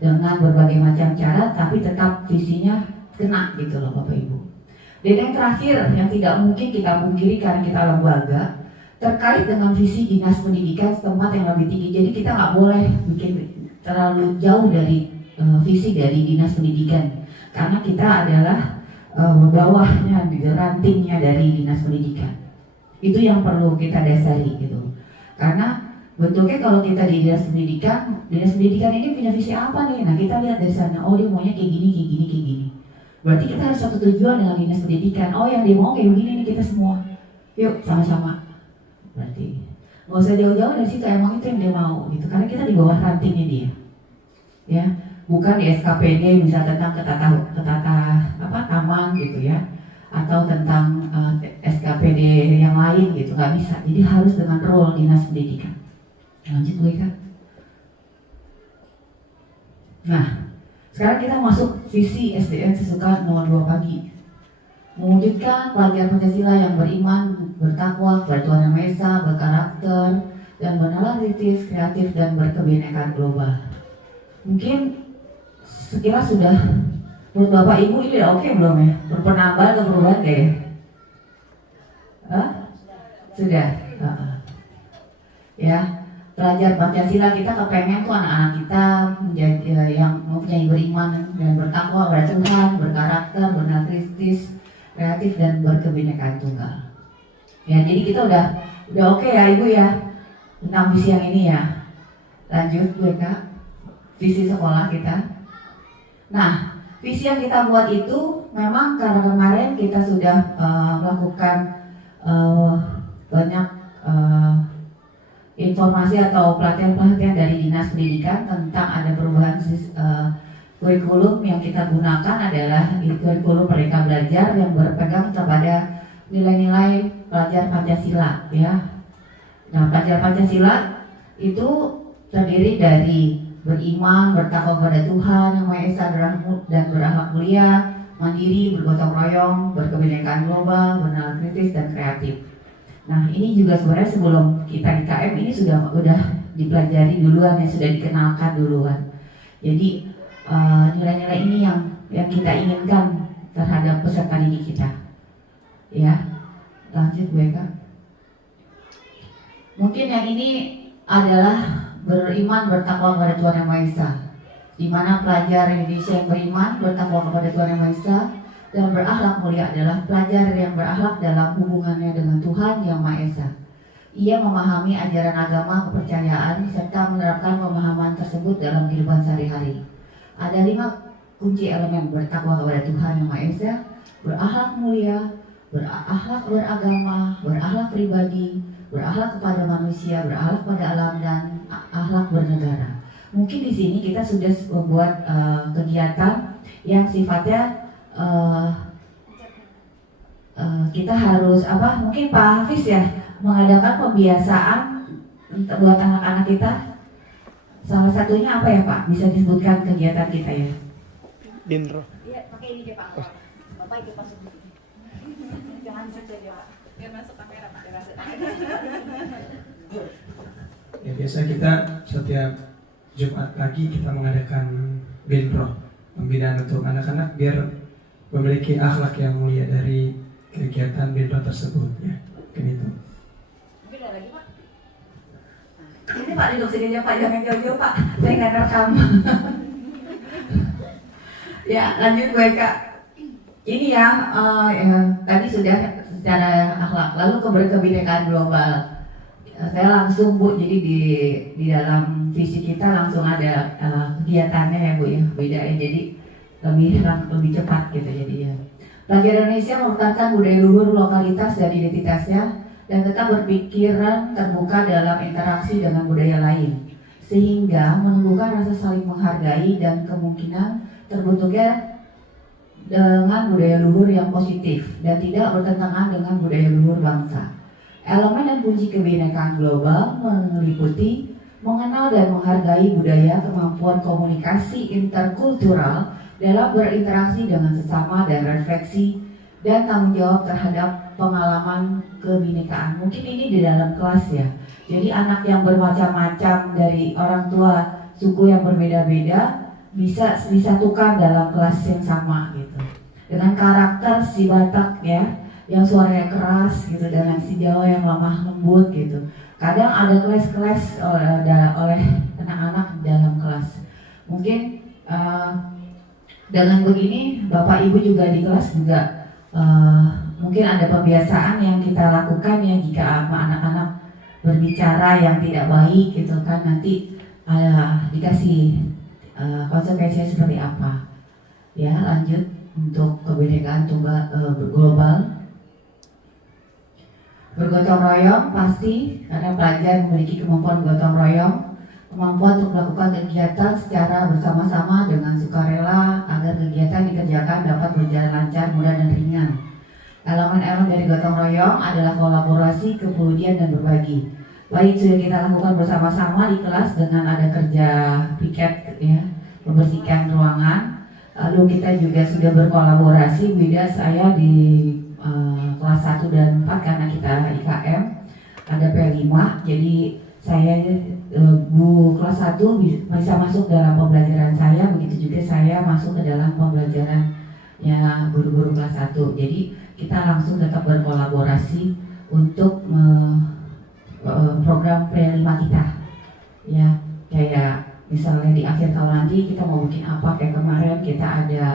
dengan berbagai macam cara, tapi tetap visinya kena gitu loh Bapak Ibu. Dan yang terakhir yang tidak mungkin kita pungkiri karena kita lembaga terkait dengan visi dinas pendidikan setempat yang lebih tinggi. Jadi kita nggak boleh bikin terlalu jauh dari visi dari dinas pendidikan karena kita adalah bawahnya, rantingnya dari dinas pendidikan. Itu yang perlu kita dasari gitu. Karena bentuknya kalau kita di dinas pendidikan ini punya visi apa nih? Nah kita lihat dari sana, oh dia maunya kayak gini, kayak gini, kayak gini. Berarti kita harus satu tujuan dengan dinas pendidikan. Oh yang dia mau kayak begini nih kita semua. Yuk sama-sama. Berarti nggak usah jauh-jauh dari situ, emang itu yang dia mau gitu. Karena kita di bawah rantingnya dia. Ya, bukan di SKPD bisa tentang ketata taman gitu ya, atau tentang SKPD yang lain gitu, nggak bisa. Jadi harus dengan role dinas pendidikan. Lanjut Bu Eka. Nah, sekarang kita masuk visi SDN Sesuka 02 Pagi. Mewujudkan pelajar Pancasila yang beriman, bertakwa kepada Tuhan Yang Maha Esa, berkarakter dan bernalar kritis, kreatif dan berkebinekaan global. Mungkin sekilas sudah menurut Bapak Ibu ini udah oke belum ya? Berpenambahan atau perubahan deh? Sudah. Ya, pelajar Pancasila kita kepengen tuh anak-anak kita menjadi yang mempunyai beriman dan bertakwa kepada Tuhan, berkarakter, bernalar kritis, kreatif dan berkebinekaan tunggal. Ya, jadi kita udah oke ya Ibu ya tentang visi yang ini ya. Lanjut Bu Eka. Visi sekolah kita. Nah, visi yang kita buat itu memang karena kemarin kita sudah melakukan banyak informasi atau pelatihan-pelatihan dari Dinas Pendidikan tentang ada perubahan kurikulum yang kita gunakan adalah kurikulum Merdeka Belajar yang berpegang kepada nilai-nilai pelajar Pancasila ya. Nah, pelajar Pancasila itu terdiri dari beriman, bertakwa kepada Tuhan Yang Maha Esa dan berakhlak mulia, mandiri, bergotong royong, berkebinekaan global, bernalar kritis dan kreatif. Nah, ini juga sebenarnya sebelum kita di KM ini sudah dipelajari duluan, yang sudah dikenalkan duluan. Jadi nilai-nilai ini yang kita inginkan terhadap peserta didik kita. Ya, lanjut Bu Eka. Mungkin yang ini adalah beriman, bertakwa kepada Tuhan Yang Maha Esa, di mana pelajar Indonesia yang beriman, bertakwa kepada Tuhan Yang Maha Esa dan berakhlak mulia adalah pelajar yang berakhlak dalam hubungannya dengan Tuhan Yang Maha Esa. Ia memahami ajaran agama, kepercayaan, serta menerapkan pemahaman tersebut dalam kehidupan sehari-hari. Ada 5 kunci elemen bertakwa kepada Tuhan Yang Maha Esa: berakhlak mulia, berakhlak beragama, berakhlak pribadi, berakhlak kepada manusia, berakhlak pada alam, dan akhlak bernegara. Mungkin di sini kita sudah membuat kegiatan yang sifatnya kita harus mungkin Pak Hafiz ya mengadakan pembiasaan untuk buat anak-anak kita. Salah satunya apa ya Pak? Bisa disebutkan kegiatan kita ya? Binro. Iya, pakai ini deh Pak. Bapak ikut masuk di sini. Jangan saja Pak. Biar masuk kamera Pak. Ya, biasa kita setiap Jumat pagi kita mengadakan Binro, pembinaan untuk anak-anak biar memiliki akhlak yang mulia dari kegiatan Binro tersebut ya. Mungkin itu. Mungkin ada lagi Pak? Ini Pak duduk sini aja Pak, jangan jauh-jauh Pak. Saya nggak rekam. Ya, lanjut Bu Eka. Ini ya, tadi sudah secara akhlak. Lalu keberkebinekaan global. saya langsung Bu, jadi di dalam visi kita langsung ada kegiatannya ya Bu ya, beda ya, jadi lebih cepat gitu jadi ya. Pelajar Indonesia merupakan budaya luhur lokalitas dan identitasnya dan tetap berpikiran terbuka dalam interaksi dengan budaya lain, sehingga menumbuhkan rasa saling menghargai dan kemungkinan terbentuknya dengan budaya luhur yang positif dan tidak bertentangan dengan budaya luhur bangsa. Elemen dan kunci kebinekaan global meliputi mengenal dan menghargai budaya, kemampuan komunikasi interkultural dalam berinteraksi dengan sesama dan refleksi dan tanggung jawab terhadap pengalaman kebinekaan. Mungkin ini di dalam kelas ya. Jadi anak yang bermacam-macam dari orang tua suku yang berbeda-beda bisa disatukan dalam kelas yang sama gitu. Dengan karakter si Batak ya, yang suaranya keras gitu, dengan si Jawa yang lemah lembut gitu. Kadang ada kelas-kelas oleh anak-anak dalam kelas. Mungkin dengan begini Bapak Ibu juga di kelas juga mungkin ada pembiasaan yang kita lakukan ya, jika anak-anak berbicara yang tidak baik gitu kan, nanti dikasih konsekuensinya seperti apa. Ya, lanjut untuk kebinekaan global. Bergotong royong pasti, karena pelajar memiliki kemampuan gotong royong, kemampuan untuk melakukan kegiatan secara bersama-sama dengan sukarela agar kegiatan dikerjakan dapat berjalan lancar, mudah dan ringan. Elemen-elemen dari gotong royong adalah kolaborasi, kepedulian dan berbagi. Baik sudah kita lakukan bersama-sama di kelas dengan ada kerja piket ya, membersihkan ruangan. Lalu kita juga sudah berkolaborasi, beda saya di kelas 1 dan 4 karena kita IKM ada P5, jadi saya Bu kelas 1 bisa masuk dalam pembelajaran saya, begitu juga saya masuk ke dalam pembelajarannya guru-guru kelas 1. Jadi kita langsung tetap berkolaborasi untuk program P5 kita ya, kayak misalnya di akhir tahun nanti kita mau bikin apa, kayak kemarin kita ada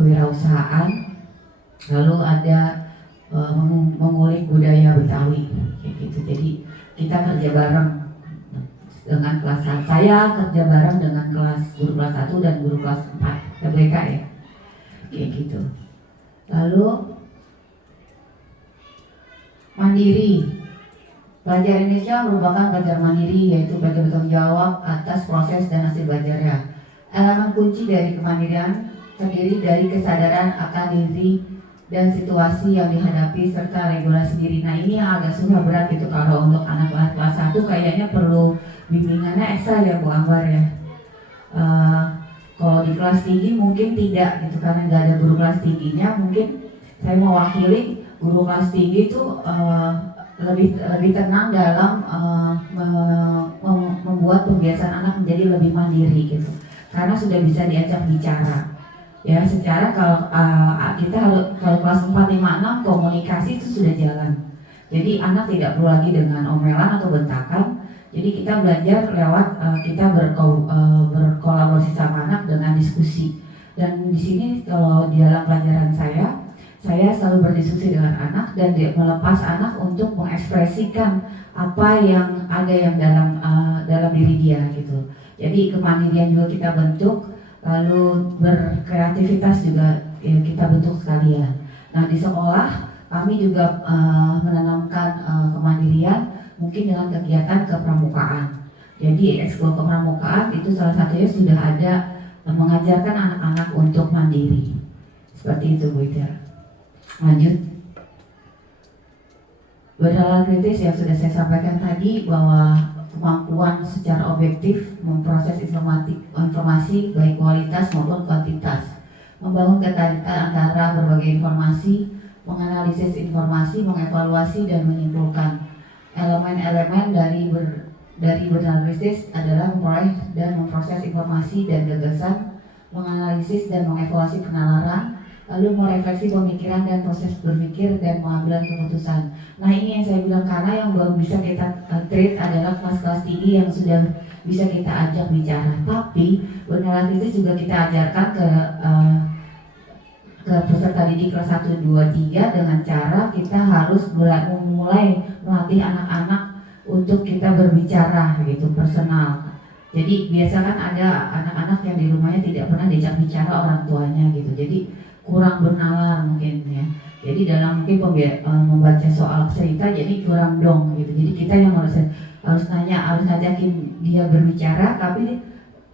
kewirausahaan, lalu ada mengulik budaya Betawi kayak gitu. Jadi kita kerja bareng dengan kelas 1. Saya kerja bareng dengan guru kelas 1 dan guru kelas 4 TBK ya, kayak gitu. Lalu mandiri. Pelajar Indonesia merupakan pelajar mandiri, yaitu belajar bertanggung jawab atas proses dan hasil belajarnya. Elemen kunci dari kemandirian terdiri dari kesadaran akan diri dan situasi yang dihadapi serta regulasi diri. Nah ini yang agak susah berat gitu, kalau untuk anak kelas 1 kayaknya perlu bimbingannya ekstra ya Bu Ambar ya. Kalau di kelas tinggi mungkin tidak gitu, karena nggak ada guru kelas tingginya. Mungkin saya mewakili guru kelas tinggi itu lebih tenang dalam membuat pembiasaan anak menjadi lebih mandiri gitu, karena sudah bisa diajak bicara ya. Secara kalau kelas 4, 5, 6 komunikasi itu sudah jalan, jadi anak tidak perlu lagi dengan omelan atau bentakan. Jadi kita belajar lewat kita berkolaborasi sama anak dengan diskusi. Dan di sini kalau di dalam pelajaran saya selalu berdiskusi dengan anak dan melepas anak untuk mengekspresikan apa yang ada yang dalam diri dia gitu. Jadi kemandirian juga kita bentuk, lalu berkreativitas juga ya, kita bentuk sekalian. Nah di sekolah kami juga menanamkan kemandirian mungkin dengan kegiatan kepramukaan. Jadi ekskul kepramukaan itu salah satunya sudah ada mengajarkan anak-anak untuk mandiri. Seperti itu Bu Ida. Lanjut. Berdasarkan kritis yang sudah saya sampaikan tadi, bahwa kemampuan secara objektif memproses informasi baik kualitas maupun kuantitas, membangun keterkaitan antara berbagai informasi, menganalisis informasi, mengevaluasi dan menyimpulkan. Elemen-elemen dari bernalisis adalah memperoleh dan memproses informasi dan gagasan, menganalisis dan mengevaluasi penalaran, lalu merefleksi pemikiran dan proses berpikir dan pengambilan keputusan. Nah ini yang saya bilang, karena yang baru bisa kita treat adalah kelas-kelas tinggi yang sudah bisa kita ajak bicara. Tapi bernalisis juga kita ajarkan ke peserta didik kelas 1, 2, 3 dengan cara kita harus mulai melatih anak-anak untuk kita berbicara gitu, personal. Jadi biasa kan ada anak-anak yang di rumahnya tidak pernah diajak bicara orang tuanya gitu, jadi kurang bernalar mungkin ya. Jadi dalam mungkin membaca soal cerita jadi kurang dong gitu. Jadi kita yang harus ngajakin dia berbicara, tapi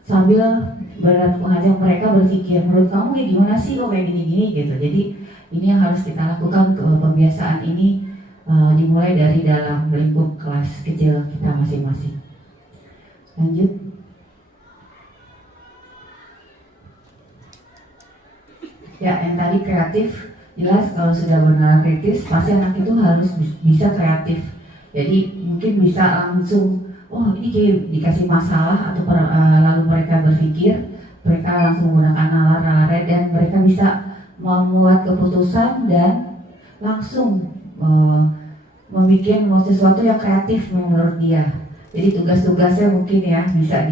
sambil mengajak mereka berpikir, menurut kamu kayak gimana sih kok kayak gini-gini gitu. Jadi ini yang harus kita lakukan, pembiasaan ini dimulai dari dalam lingkup kelas kecil kita masing-masing. Lanjut. Ya, yang tadi kreatif, jelas kalau sudah bernalar kritis pasti anak itu harus bisa kreatif. Jadi mungkin bisa langsung, oh ini kayak dikasih masalah atau lalu mereka berpikir, mereka langsung menggunakan nalar-nalar dan mereka bisa membuat keputusan dan langsung membuat sesuatu yang kreatif menurut dia. Jadi tugas-tugasnya mungkin ya bisa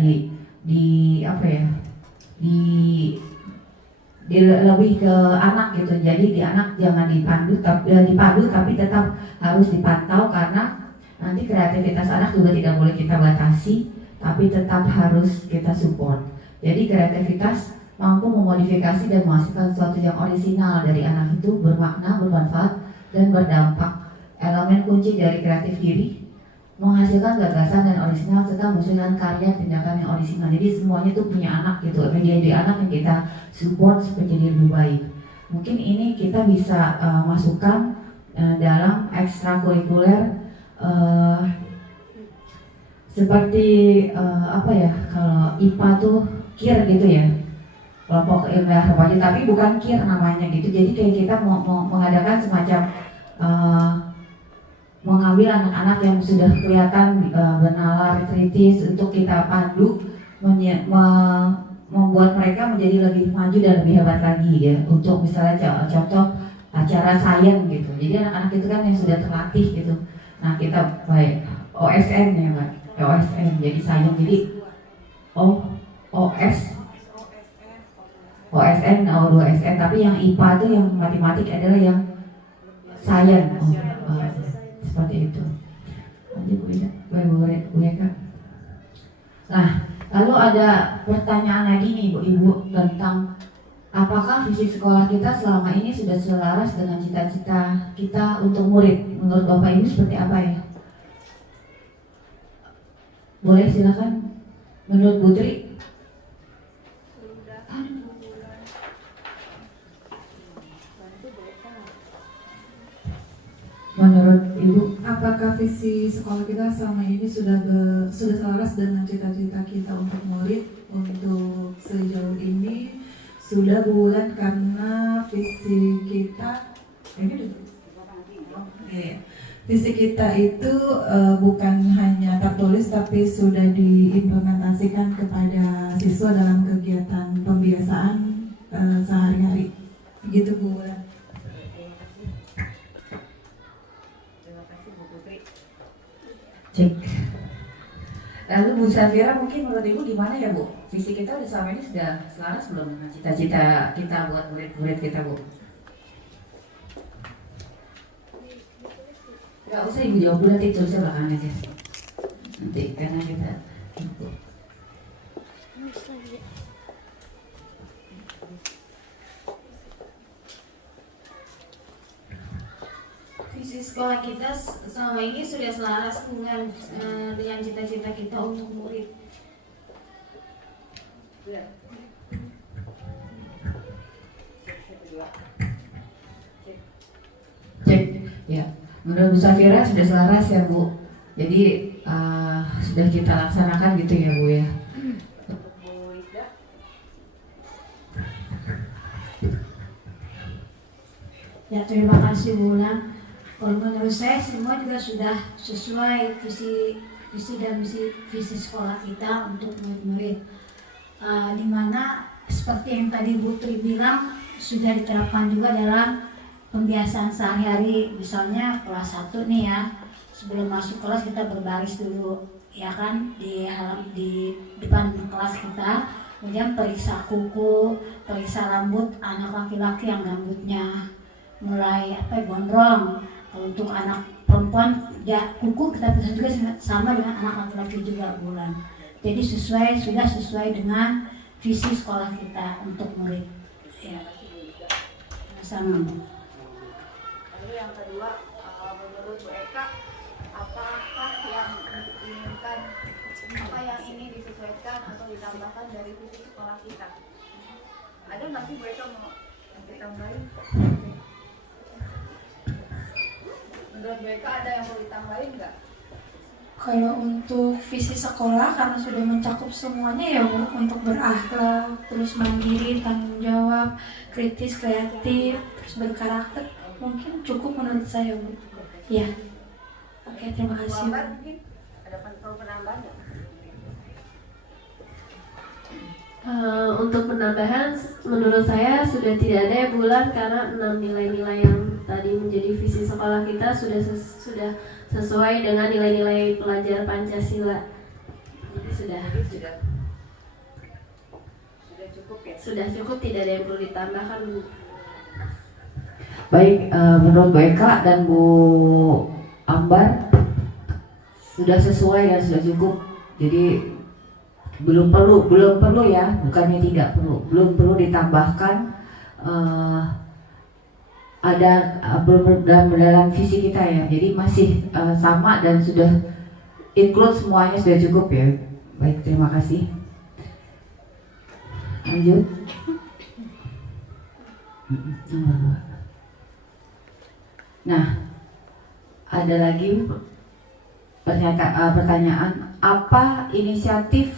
lebih ke anak gitu. Jadi di anak jangan dipandu tapi tetap harus dipantau, karena nanti kreativitas anak juga tidak boleh kita batasi, tapi tetap harus kita support. Jadi kreativitas mampu memodifikasi dan menghasilkan sesuatu yang orisinal dari anak itu, bermakna, bermanfaat, dan berdampak. Elemen kunci dari kreatif diri menghasilkan gagasan dan orisinal serta menghasilkan karya tindakan yang orisinal. Jadi semuanya itu punya anak gitu, menjadi anak yang kita support supaya jadi lebih baik. Mungkin ini kita bisa masukkan dalam ekstrakurikuler seperti kalau IPA tuh KIR gitu ya, kelompok ilmiah remaja, tapi bukan KIR namanya gitu. Jadi kayak kita mau mengadakan semacam mengambil anak-anak yang sudah kelihatan bernalar kritis untuk kita pandu, membuat mereka menjadi lebih maju dan lebih hebat lagi ya. Untuk misalnya contoh acara sains gitu, jadi anak-anak itu kan yang sudah terlatih gitu. Nah kita baik OSN ya Mbak, OSN jadi sains, jadi OSN, O2SN, tapi yang IPA itu yang matematik adalah yang sains. Seperti itu. Lanjut Bu Eka. Nah, lalu ada pertanyaan lagi nih Bu Ibu tentang apakah visi sekolah kita selama ini sudah selaras dengan cita-cita kita untuk murid? Menurut Bapak Ibu seperti apa ya? Boleh silakan. Menurut Putri? Menurut Ibu, apakah visi sekolah kita selama ini sudah selaras dengan cita-cita kita untuk murid? Untuk sejauh ini sudah bulan, karena visi kita visi kita itu bukan hanya tertulis tapi sudah diimplementasikan kepada siswa dalam kegiatan pembiasaan sehari-hari. Begitu Bu Wulan. Cek. Lalu Bu Safira, mungkin menurut Ibu gimana ya Bu? Visi kita udah selama ini sudah selaras belum dengan cita-cita kita buat murid-murid kita Bu? Gak usah Ibu jawab dulu, nanti tulisnya belakangan aja. Nanti karena kita Visi sekolah kita selama ini sudah selaras dengan cita-cita kita untuk murid. cek ya. Menurut Bu Safira sudah selaras ya Bu. Jadi sudah kita laksanakan gitu ya Bu ya. Ya, terima kasih Bu Wulan. Kalau menurut saya semua juga sudah sesuai visi dan visi sekolah kita untuk murid-murid, dimana seperti yang tadi Bu Tri bilang sudah diterapkan juga dalam pembiasaan sehari-hari. Misalnya kelas 1 nih ya, sebelum masuk kelas kita berbaris dulu ya kan di depan kelas kita, kemudian periksa kuku, periksa rambut anak laki-laki yang rambutnya mulai gondrong. Untuk anak perempuan ya kuku kita bisa juga sama dengan anak laki-laki juga bulan. Jadi sudah sesuai dengan visi sekolah kita untuk murid. Ya, sama. Lalu yang kedua, menurut Bu Eka, apakah yang diinginkan, apa yang ingin disesuaikan atau ditambahkan dari visi sekolah kita? Ada nggak sih Bu Eka mau ditambahin? Menurut Bu Eka ada yang mau ditambahin nggak? Kalau untuk visi sekolah karena sudah mencakup semuanya ya Bu, untuk berakhlak, terus mandiri, tanggung jawab, kritis, kreatif, terus berkarakter, mungkin cukup menurut saya Bu. Ya. Oke, terima kasih. Mungkin ada perlu penambahan nggak? Untuk penambahan, menurut saya sudah tidak ada ya bulan, karena 6 nilai-nilai yang tadi menjadi visi sekolah kita sudah sesuai dengan nilai-nilai pelajar Pancasila. Jadi sudah cukup ya? Sudah cukup, tidak ada yang perlu ditambahkan. Baik, menurut Bu Eka dan Bu Ambar sudah sesuai dan sudah cukup. Jadi belum perlu ya, bukannya tidak perlu, belum perlu ditambahkan ada dalam visi kita ya. Jadi masih sama dan sudah include semuanya, sudah cukup ya. Baik, terima kasih. Lanjut. Nomor 2. Nah, ada lagi pertanyaan, apa inisiatif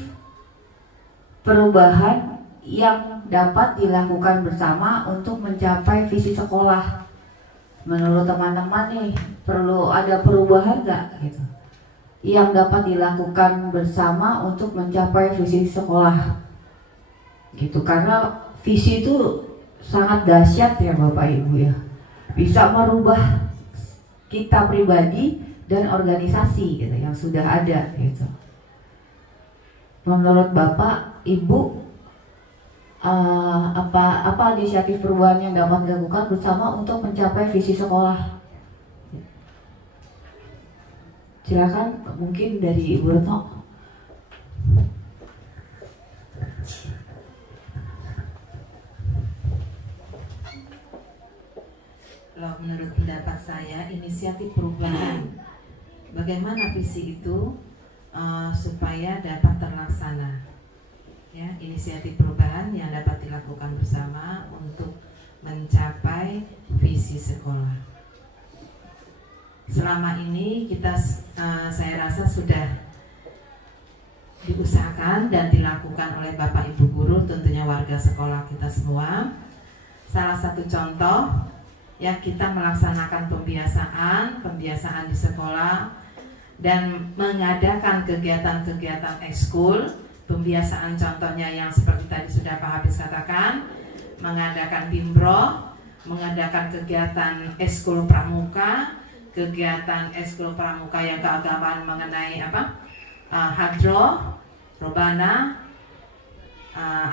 perubahan yang dapat dilakukan bersama untuk mencapai visi sekolah? Menurut teman-teman nih, perlu ada perubahan nggak gitu yang dapat dilakukan bersama untuk mencapai visi sekolah gitu? Karena visi itu sangat dahsyat ya Bapak Ibu ya, bisa merubah kita pribadi dan organisasi gitu yang sudah ada gitu. Menurut Bapak Ibu, apa inisiatif perubahan yang dapat dilakukan bersama untuk mencapai visi sekolah? Silakan, mungkin dari Ibu Retno. Kalau menurut pendapat saya, inisiatif perubahan, bagaimana visi itu supaya dapat terlaksana, ya, inisiatif perubahan yang dapat dilakukan bersama untuk mencapai visi sekolah. Selama ini saya rasa sudah diusahakan dan dilakukan oleh Bapak Ibu guru, tentunya warga sekolah kita semua. Salah satu contoh, ya, kita melaksanakan pembiasaan di sekolah dan mengadakan kegiatan-kegiatan ekskul. Pembiasaan contohnya yang seperti tadi sudah Pak Hafiz katakan, mengadakan bimbro, mengadakan kegiatan ekskul pramuka, kegiatan ekskul pramuka yang keagamaan mengenai hadroh, robana.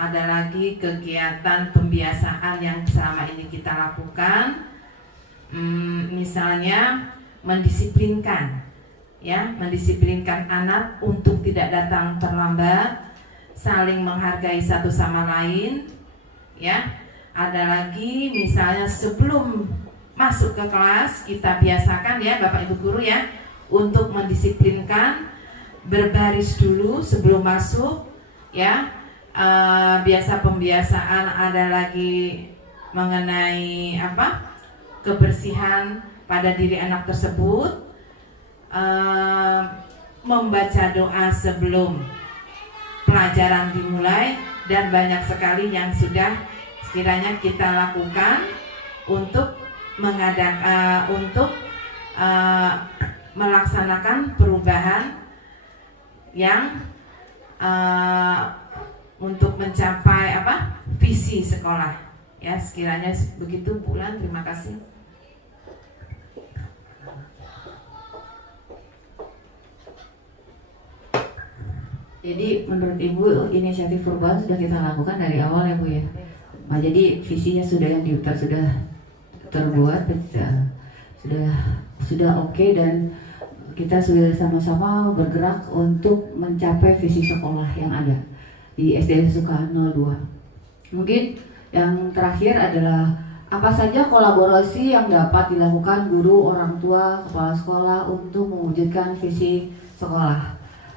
Ada lagi kegiatan pembiasaan yang selama ini kita lakukan, misalnya mendisiplinkan anak untuk tidak datang terlambat, saling menghargai satu sama lain, ya. Ada lagi misalnya sebelum masuk ke kelas kita biasakan ya Bapak Ibu guru ya, untuk mendisiplinkan berbaris dulu sebelum masuk, ya. Biasa pembiasaan ada lagi mengenai kebersihan pada diri anak tersebut, membaca doa sebelum pelajaran dimulai, dan banyak sekali yang sudah sekiranya kita lakukan untuk melaksanakan perubahan yang untuk mencapai visi sekolah, ya. Sekiranya begitu Bulan, terima kasih. Jadi menurut Ibu inisiatif perubahan sudah kita lakukan dari awal ya Bu ya. Nah, jadi visinya sudah sudah terbuat, sudah sudah oke, dan kita sudah sama-sama bergerak untuk mencapai visi sekolah yang ada di SDN Susukan 02. Mungkin yang terakhir adalah apa saja kolaborasi yang dapat dilakukan guru, orang tua, kepala sekolah untuk mewujudkan visi sekolah.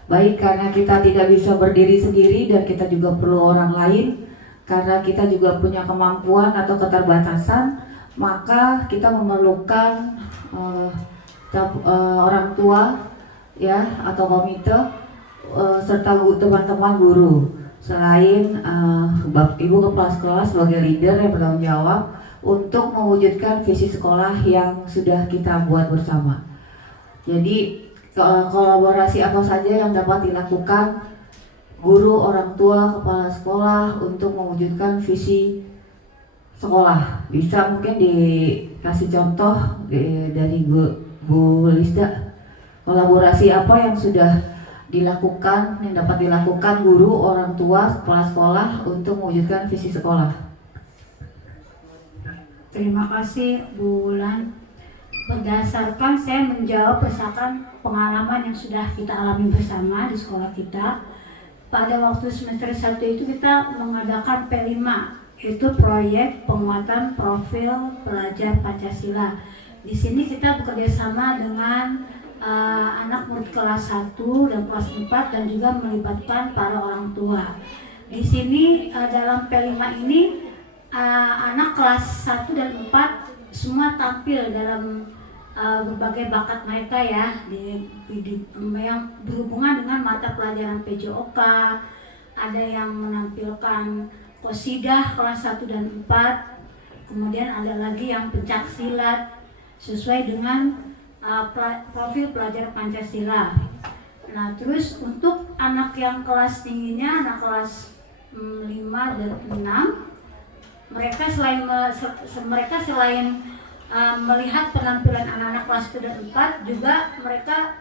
Baik karena kita tidak bisa berdiri sendiri dan kita juga perlu orang lain, karena kita juga punya kemampuan atau keterbatasan, maka kita memerlukan orang tua ya atau komite serta teman-teman guru. Selain Ibu Kepala Sekolah sebagai leader yang bertanggung jawab untuk mewujudkan visi sekolah yang sudah kita buat bersama. Jadi kolaborasi apa saja yang dapat dilakukan guru, orang tua, kepala sekolah untuk mewujudkan visi sekolah. Bisa mungkin dikasih contoh dari Bu Lisda, kolaborasi apa yang sudah dilakukan, yang dapat dilakukan guru, orang tua, kepala sekolah untuk mewujudkan visi sekolah. Terima kasih Bu Wulan. Berdasarkan saya menjawab berdasarkan pengalaman yang sudah kita alami bersama di sekolah kita. Pada waktu semester 1 itu kita mengadakan P5, yaitu proyek penguatan profil pelajar Pancasila. Di sini kita bekerja sama dengan anak murid kelas 1 dan kelas 4 dan juga melibatkan para orang tua. Di sini dalam P5 ini anak kelas 1 dan 4 semua tampil dalam berbagai bakat mereka ya yang berhubungan dengan mata pelajaran PJOK. Ada yang menampilkan qosidah kelas 1 dan 4, kemudian ada lagi yang pencak silat sesuai dengan profil pelajar Pancasila. Nah terus untuk anak yang kelas tingginya, anak kelas 5 dan 6, mereka selain melihat penampilan anak-anak kelas 1 dan 4, juga mereka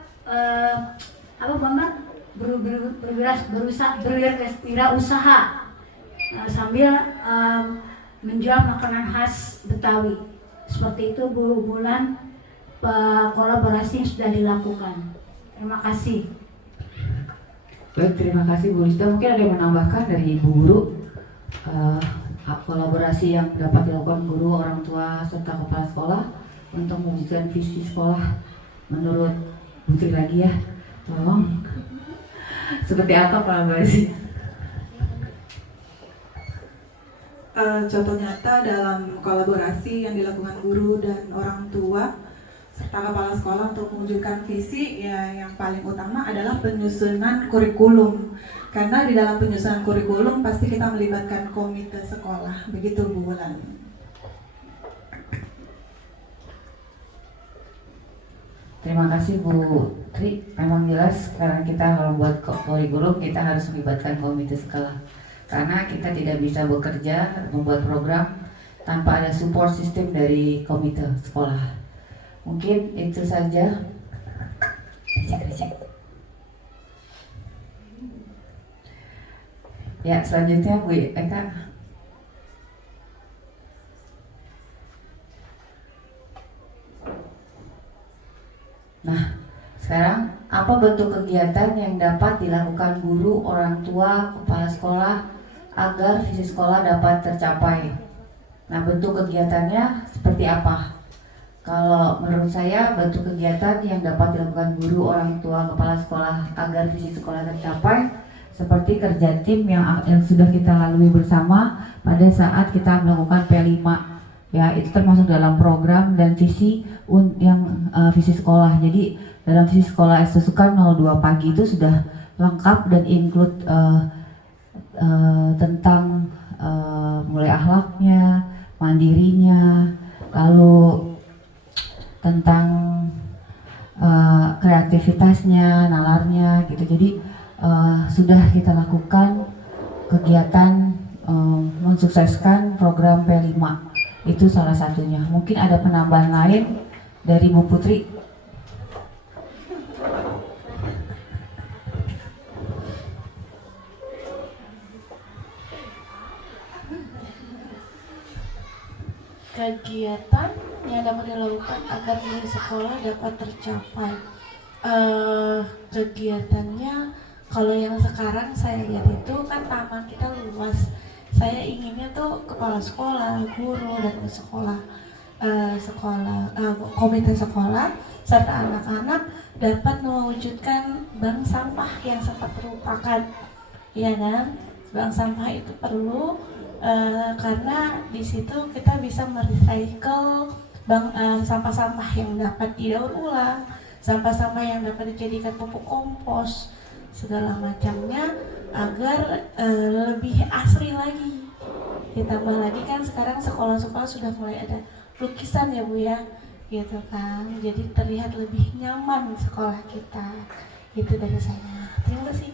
berwirausaha sambil menjual makanan khas Betawi. Seperti itu Bu Bulan, kolaborasi yang sudah dilakukan. Terima kasih. Baik, terima kasih Bu Lista. Mungkin ada yang menambahkan dari Ibu Guru, kolaborasi yang dapat dilakukan guru, orang tua, serta kepala sekolah untuk mewujudkan visi sekolah menurut Putri lagi ya, tolong. Seperti apa kolaborasi? Contoh nyata dalam kolaborasi yang dilakukan guru dan orang tua serta kepala sekolah untuk mewujudkan visi ya, yang paling utama adalah penyusunan kurikulum. Karena di dalam penyusunan kurikulum pasti kita melibatkan komite sekolah. Begitu Bu Wulan. Terima kasih Bu Tri. Memang jelas karena kita kalau buat kurikulum kita harus melibatkan komite sekolah. Karena kita tidak bisa bekerja membuat program tanpa ada support system dari komite sekolah. Mungkin itu saja. Cek. Ya, selanjutnya Bu Eka. Nah, sekarang apa bentuk kegiatan yang dapat dilakukan guru, orang tua, kepala sekolah agar visi sekolah dapat tercapai? Nah, bentuk kegiatannya seperti apa? Kalau menurut saya bentuk kegiatan yang dapat dilakukan guru, orang tua, kepala sekolah agar visi sekolah tercapai seperti kerja tim yang sudah kita lalui bersama pada saat kita melakukan P5 ya, itu termasuk dalam program dan visi yang visi sekolah. Jadi dalam visi sekolah SD Susukan 02 pagi itu sudah lengkap dan include tentang mulai akhlaknya, mandirinya, lalu tentang kreativitasnya, nalarnya gitu. Jadi sudah kita lakukan kegiatan mensukseskan program P5, itu salah satunya. Mungkin ada penambahan lain dari Bu Putri. Kegiatan yang dapat dilakukan agar nilai sekolah dapat tercapai? Kegiatannya kalau yang sekarang saya lihat itu kan taman kita luas. Saya inginnya tuh kepala sekolah, guru dan komite sekolah serta anak-anak dapat mewujudkan bank sampah yang sempat terlupakan, ya kan? Bank sampah itu perlu karena di situ kita bisa merecycle sampah-sampah yang dapat didaur ulang, sampah-sampah yang dapat dijadikan pupuk kompos segala macamnya agar lebih asri lagi. Ditambah lagi kan sekarang sekolah-sekolah sudah mulai ada lukisan ya Bu ya, gitu kan, jadi terlihat lebih nyaman sekolah kita. Itu dari saya. Terima kasih.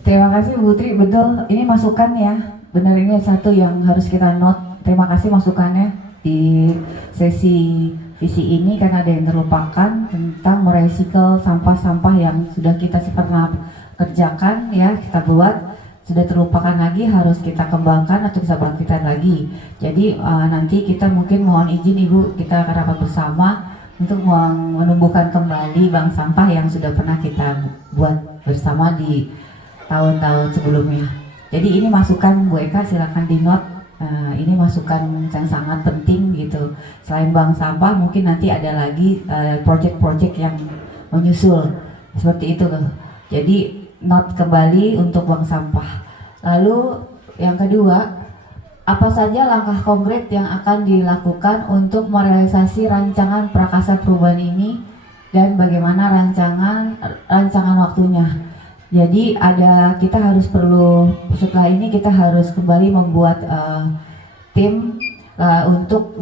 Terima kasih Bu Tri, betul ini masukan ya, benar ini satu yang harus kita note. Terima kasih masukannya di sesi visi ini karena ada yang terlupakan tentang merecycle sampah-sampah yang sudah kita pernah kerjakan ya, kita buat sudah terlupakan lagi, harus kita kembangkan atau bisa bangkitkan lagi. Jadi nanti kita mungkin mohon izin Ibu, kita akan rapat bersama untuk menumbuhkan kembali bank sampah yang sudah pernah kita buat bersama di tahun-tahun sebelumnya. Jadi ini masukan Bu Eka, silakan di note. Ini masukan yang sangat penting gitu. Selain bank sampah mungkin nanti ada lagi project-project yang menyusul seperti itu. Jadi note kembali untuk bank sampah. Lalu yang kedua, apa saja langkah konkret yang akan dilakukan untuk merealisasi rancangan Prakasa Perubahan ini dan bagaimana rancangan waktunya. Jadi kita harus perlu setelah ini kita harus kembali membuat tim untuk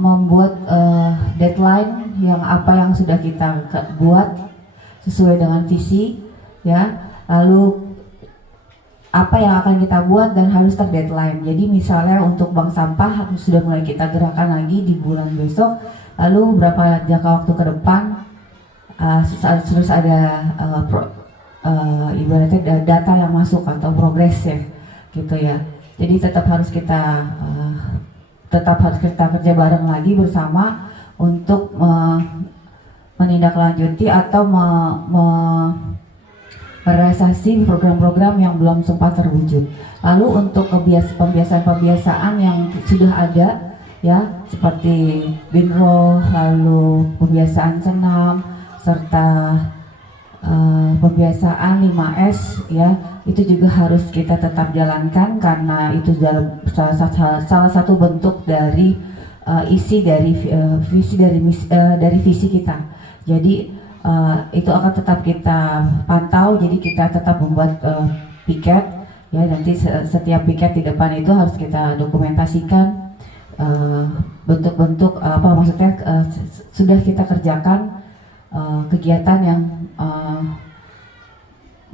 membuat deadline yang apa yang sudah kita buat sesuai dengan visi ya. Lalu apa yang akan kita buat dan harus terdeadline. Jadi misalnya untuk bank sampah sudah mulai kita gerakan lagi di bulan besok. Lalu berapa jangka waktu ke depan terus ada ibaratnya data yang masuk atau progres ya, gitu ya. Jadi tetap harus kita kerja bareng lagi bersama untuk menindaklanjuti atau merealisasi program-program yang belum sempat terwujud. Lalu untuk pembiasaan-pembiasaan yang sudah ada ya, seperti binro, lalu pembiasaan senam serta pembiasaan 5S ya, itu juga harus kita tetap jalankan karena itu dalam salah satu bentuk dari isi dari visi dari visi kita. Jadi itu akan tetap kita pantau. Jadi kita tetap membuat piket ya, nanti setiap piket di depan itu harus kita dokumentasikan bentuk-bentuk apa maksudnya sudah kita kerjakan kegiatan yang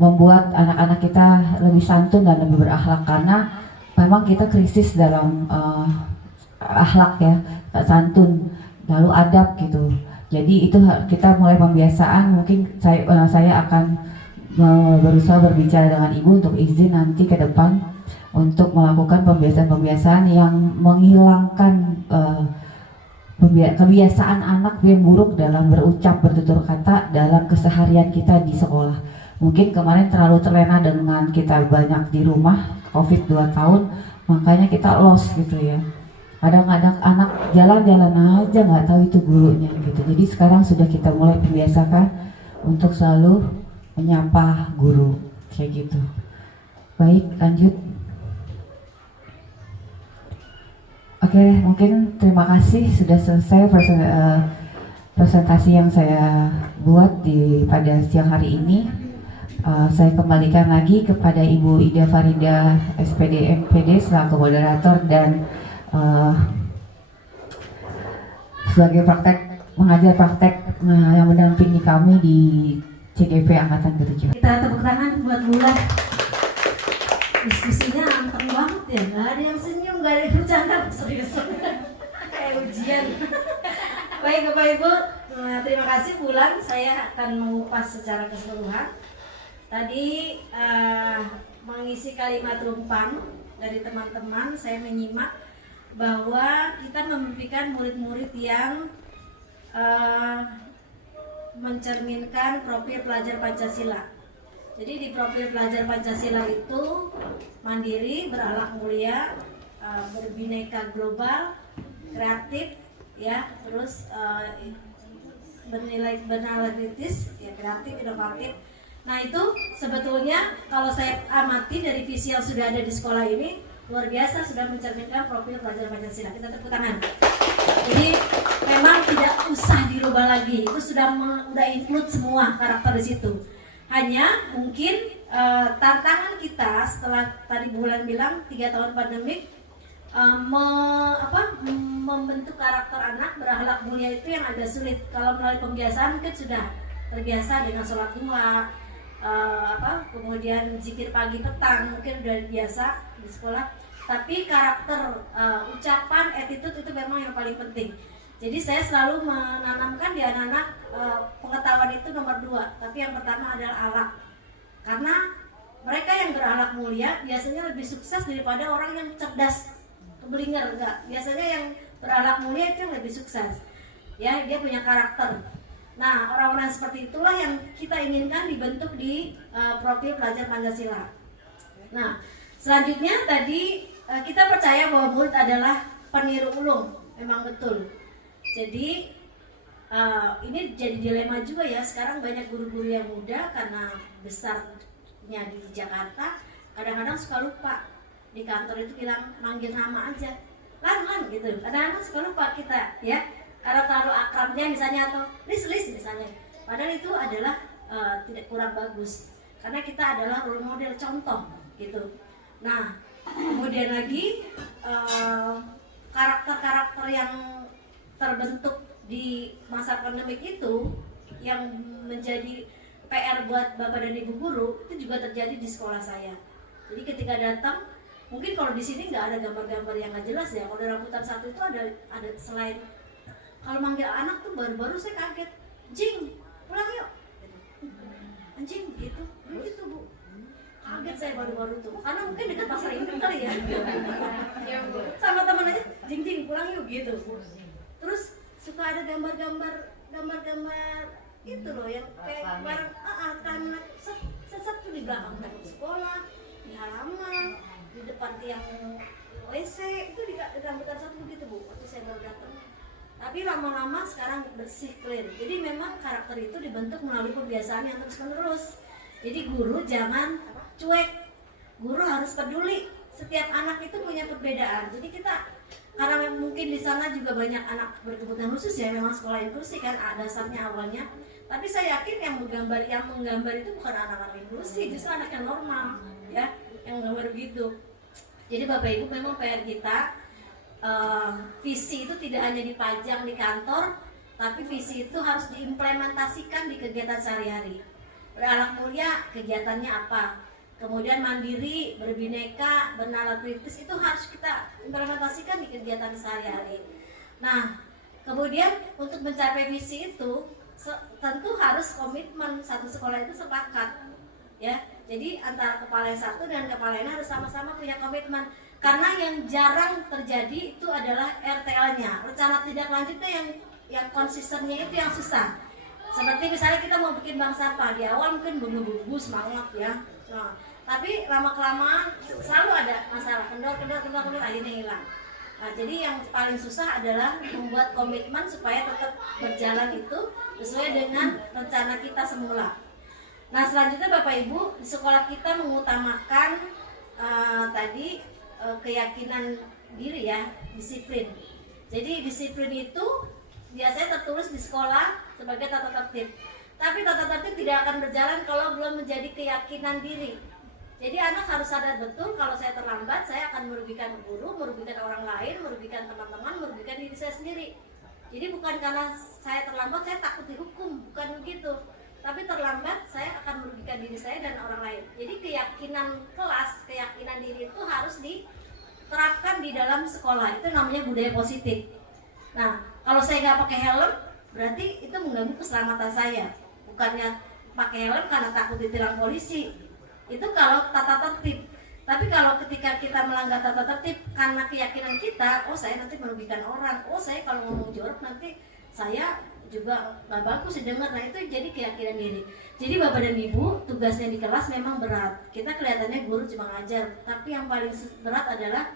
membuat anak-anak kita lebih santun dan lebih berakhlak, karena memang kita krisis dalam akhlak ya, santun lalu adab gitu. Jadi itu kita mulai pembiasaan. Mungkin saya akan berusaha berbicara dengan Ibu untuk izin nanti ke depan untuk melakukan pembiasaan-pembiasaan yang menghilangkan kebiasaan anak yang buruk dalam berucap, bertutur kata dalam keseharian kita di sekolah. Mungkin kemarin terlalu terlena dengan kita banyak di rumah, COVID 2 tahun, makanya kita lost gitu ya. Kadang-kadang anak jalan-jalan aja nggak tahu itu gurunya gitu. Jadi sekarang sudah kita mulai membiasakan untuk selalu menyapa guru kayak gitu. Baik, lanjut. Oke, mungkin terima kasih sudah selesai presentasi yang saya buat pada siang hari ini. Saya kembalikan lagi kepada Ibu Ida Farida SPD MPD selaku moderator dan sebagai mengajar praktek yang mendampingi kami di CGP Angkatan ke-7. Kita tepuk tangan buat Bulan. Diskusinya anteng banget ya, nggak ada yang senyum, nggak ada yang bercanda, serius kayak ujian. Baik Bapak Ibu, terima kasih Bulan. Saya akan mengupas secara keseluruhan. Tadi mengisi kalimat rumpang dari teman-teman saya menyimak bahwa kita memimpikan murid-murid yang mencerminkan profil pelajar Pancasila. Jadi di profil pelajar Pancasila itu mandiri, berakhlak mulia, berbineka global, kreatif, ya, terus bernilai kritis, ya, kreatif, inovatif. Nah itu sebetulnya kalau saya amati dari visi yang sudah ada di sekolah ini luar biasa, sudah mencerminkan profil pelajar Pancasila. Kita tepuk tangan. Jadi memang tidak usah dirubah lagi, itu sudah include semua karakter di situ. Hanya mungkin tantangan kita setelah tadi bulan bilang 3 tahun pandemik, membentuk karakter anak berakhlak mulia itu yang agak sulit. Kalau melalui pembiasaan mungkin sudah terbiasa dengan sholat 2, kemudian zikir pagi petang, mungkin udah biasa di sekolah. Tapi karakter, ucapan, attitude itu memang yang paling penting. Jadi saya selalu menanamkan di anak-anak pengetahuan itu nomor 2, tapi yang pertama adalah akhlak. Karena mereka yang berakhlak mulia biasanya lebih sukses daripada orang yang cerdas, keblinger, enggak. Biasanya yang berakhlak mulia itu yang lebih sukses. Ya, dia punya karakter. Nah, orang-orang seperti itulah yang kita inginkan dibentuk di profil pelajar Pancasila. Nah, selanjutnya tadi kita percaya bahwa murid adalah peniru ulung, memang betul. Jadi ini jadi dilema juga ya, sekarang banyak guru-guru yang muda karena besarnya di Jakarta, kadang-kadang suka lupa di kantor itu bilang manggil nama aja, lan gitu. Kadang-kadang suka lupa kita ya, karena terlalu akrabnya misalnya atau lis misalnya. Padahal itu adalah tidak kurang bagus, karena kita adalah role model, contoh gitu. Nah, kemudian lagi karakter-karakter yang terbentuk di masa pandemik itu yang menjadi PR buat Bapak dan Ibu guru itu juga terjadi di sekolah saya. Jadi ketika datang, mungkin kalau di sini nggak ada gambar-gambar yang nggak jelas ya. Kalau di rambutan satu itu ada selain kalau manggil anak tuh baru-baru saya kaget, Jing, pulang yuk, anjing gitu, begitu Bu. Kaget saya baru-baru tuh, karena mungkin dekat pasar induk kali ya. Sama teman aja, Jing pulang yuk gitu. Terus suka ada gambar-gambar gitu loh yang kayak barang kan set tuh di belakang taman sekolah, di halaman, di depan tiang WC itu di rambutan satu begitu Bu. Waktu saya baru datang. Tapi lama-lama sekarang bersih clear. Jadi memang karakter itu dibentuk melalui pembiasaan yang terus-menerus. Jadi guru jangan cuek, guru harus peduli. Setiap anak itu punya perbedaan. Jadi kita, karena mungkin di sana juga banyak anak berkebutuhan khusus ya, memang sekolah inklusi kan dasarnya awalnya. Tapi saya yakin yang menggambar itu bukan anak-anak inklusi, justru anak yang normal, ya, yang menggambar begitu. Jadi Bapak Ibu memang PR kita, visi itu tidak hanya dipajang di kantor, tapi visi itu harus diimplementasikan di kegiatan sehari-hari. Berakhlak mulia, kegiatannya apa? Kemudian mandiri, berbineka, bernalar kritis itu harus kita implementasikan di kegiatan sehari-hari. Nah, kemudian untuk mencapai visi itu tentu harus komitmen, satu sekolah itu sepakat, ya. Jadi antara kepala yang satu dan kepala yang harus sama-sama punya komitmen. Karena yang jarang terjadi itu adalah RTL-nya, rencana tindak lanjutnya yang konsistennya itu yang susah. Seperti misalnya kita mau bikin bank sampah, di awal mungkin bumbu-bumbu semangat ya. Nah, tapi lama-kelamaan selalu ada masalah, kendor akhirnya hilang. Nah, jadi yang paling susah adalah membuat komitmen supaya tetap berjalan itu sesuai dengan rencana kita semula. Nah, selanjutnya Bapak Ibu, di sekolah kita mengutamakan keyakinan diri ya, disiplin. Jadi disiplin itu biasanya tertulis di sekolah sebagai tata tertib. Tapi tata tertib tidak akan berjalan kalau belum menjadi keyakinan diri. Jadi anak harus sadar betul kalau saya terlambat, saya akan merugikan guru, merugikan orang lain, merugikan teman-teman, merugikan diri saya sendiri. Jadi bukan karena saya terlambat, saya takut dihukum, bukan begitu. Tapi terlambat, saya akan merugikan diri saya dan orang lain. Jadi keyakinan kelas, keyakinan diri itu harus diterapkan di dalam sekolah. Itu namanya budaya positif. Nah, kalau saya nggak pakai helm, berarti itu mengganggu keselamatan saya. Bukannya pakai helm karena takut ditilang polisi. Itu kalau tata tertib. Tapi kalau ketika kita melanggar tata tertib karena keyakinan kita, oh saya nanti merugikan orang, oh saya kalau ngomong jorok nanti saya juga nggak bagus didengar. Nah itu jadi keyakinan diri. Jadi Bapak dan Ibu, tugasnya di kelas memang berat. Kita kelihatannya guru cuma ngajar, tapi yang paling berat adalah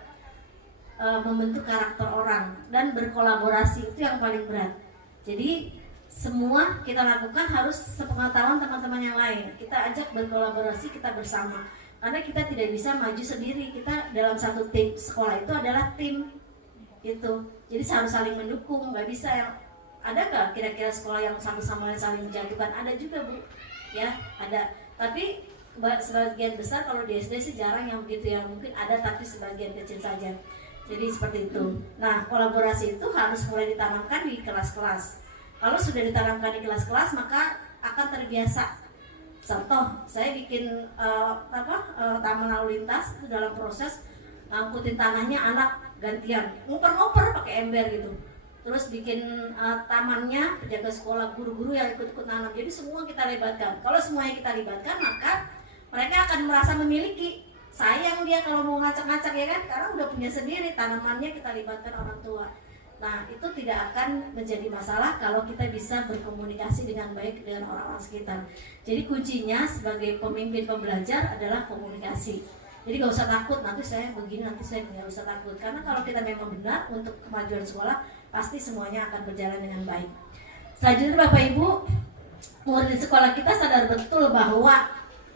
membentuk karakter orang dan berkolaborasi, itu yang paling berat. Jadi semua kita lakukan harus sepengetahuan teman-teman yang lain. Kita ajak berkolaborasi, kita bersama. Karena kita tidak bisa maju sendiri. Kita dalam satu tim sekolah itu adalah tim itu. Jadi harus saling mendukung. Nggak bisa yang ada nggak kira-kira sekolah yang satu sama lain saling menjatuhkan? Ada juga Bu, ya ada. Tapi sebagian besar kalau di SD sih jarang yang begitu ya. Mungkin ada tapi sebagian kecil saja. Jadi seperti itu. Nah kolaborasi itu harus mulai ditanamkan di kelas-kelas. Kalau sudah ditanamkan di kelas-kelas maka akan terbiasa. Contoh, saya bikin taman lalu lintas itu dalam proses ngangkutin tanahnya anak gantian, ngoper-ngoper pakai ember gitu. Terus bikin tamannya penjaga sekolah, guru-guru yang ikut-ikut nanam. Jadi semua kita libatkan. Kalau semuanya kita libatkan maka mereka akan merasa memiliki. Sayang dia kalau mau ngacak-ngacak ya kan, karena udah punya sendiri tanamannya, kita libatkan orang tua. Nah itu tidak akan menjadi masalah kalau kita bisa berkomunikasi dengan baik dengan orang-orang sekitar. Jadi kuncinya sebagai pemimpin pembelajar adalah komunikasi. Jadi gak usah takut, nanti saya begini, nanti saya gak usah takut. Karena kalau kita memang benar untuk kemajuan sekolah, pasti semuanya akan berjalan dengan baik. Selanjutnya Bapak Ibu, murid di sekolah kita sadar betul bahwa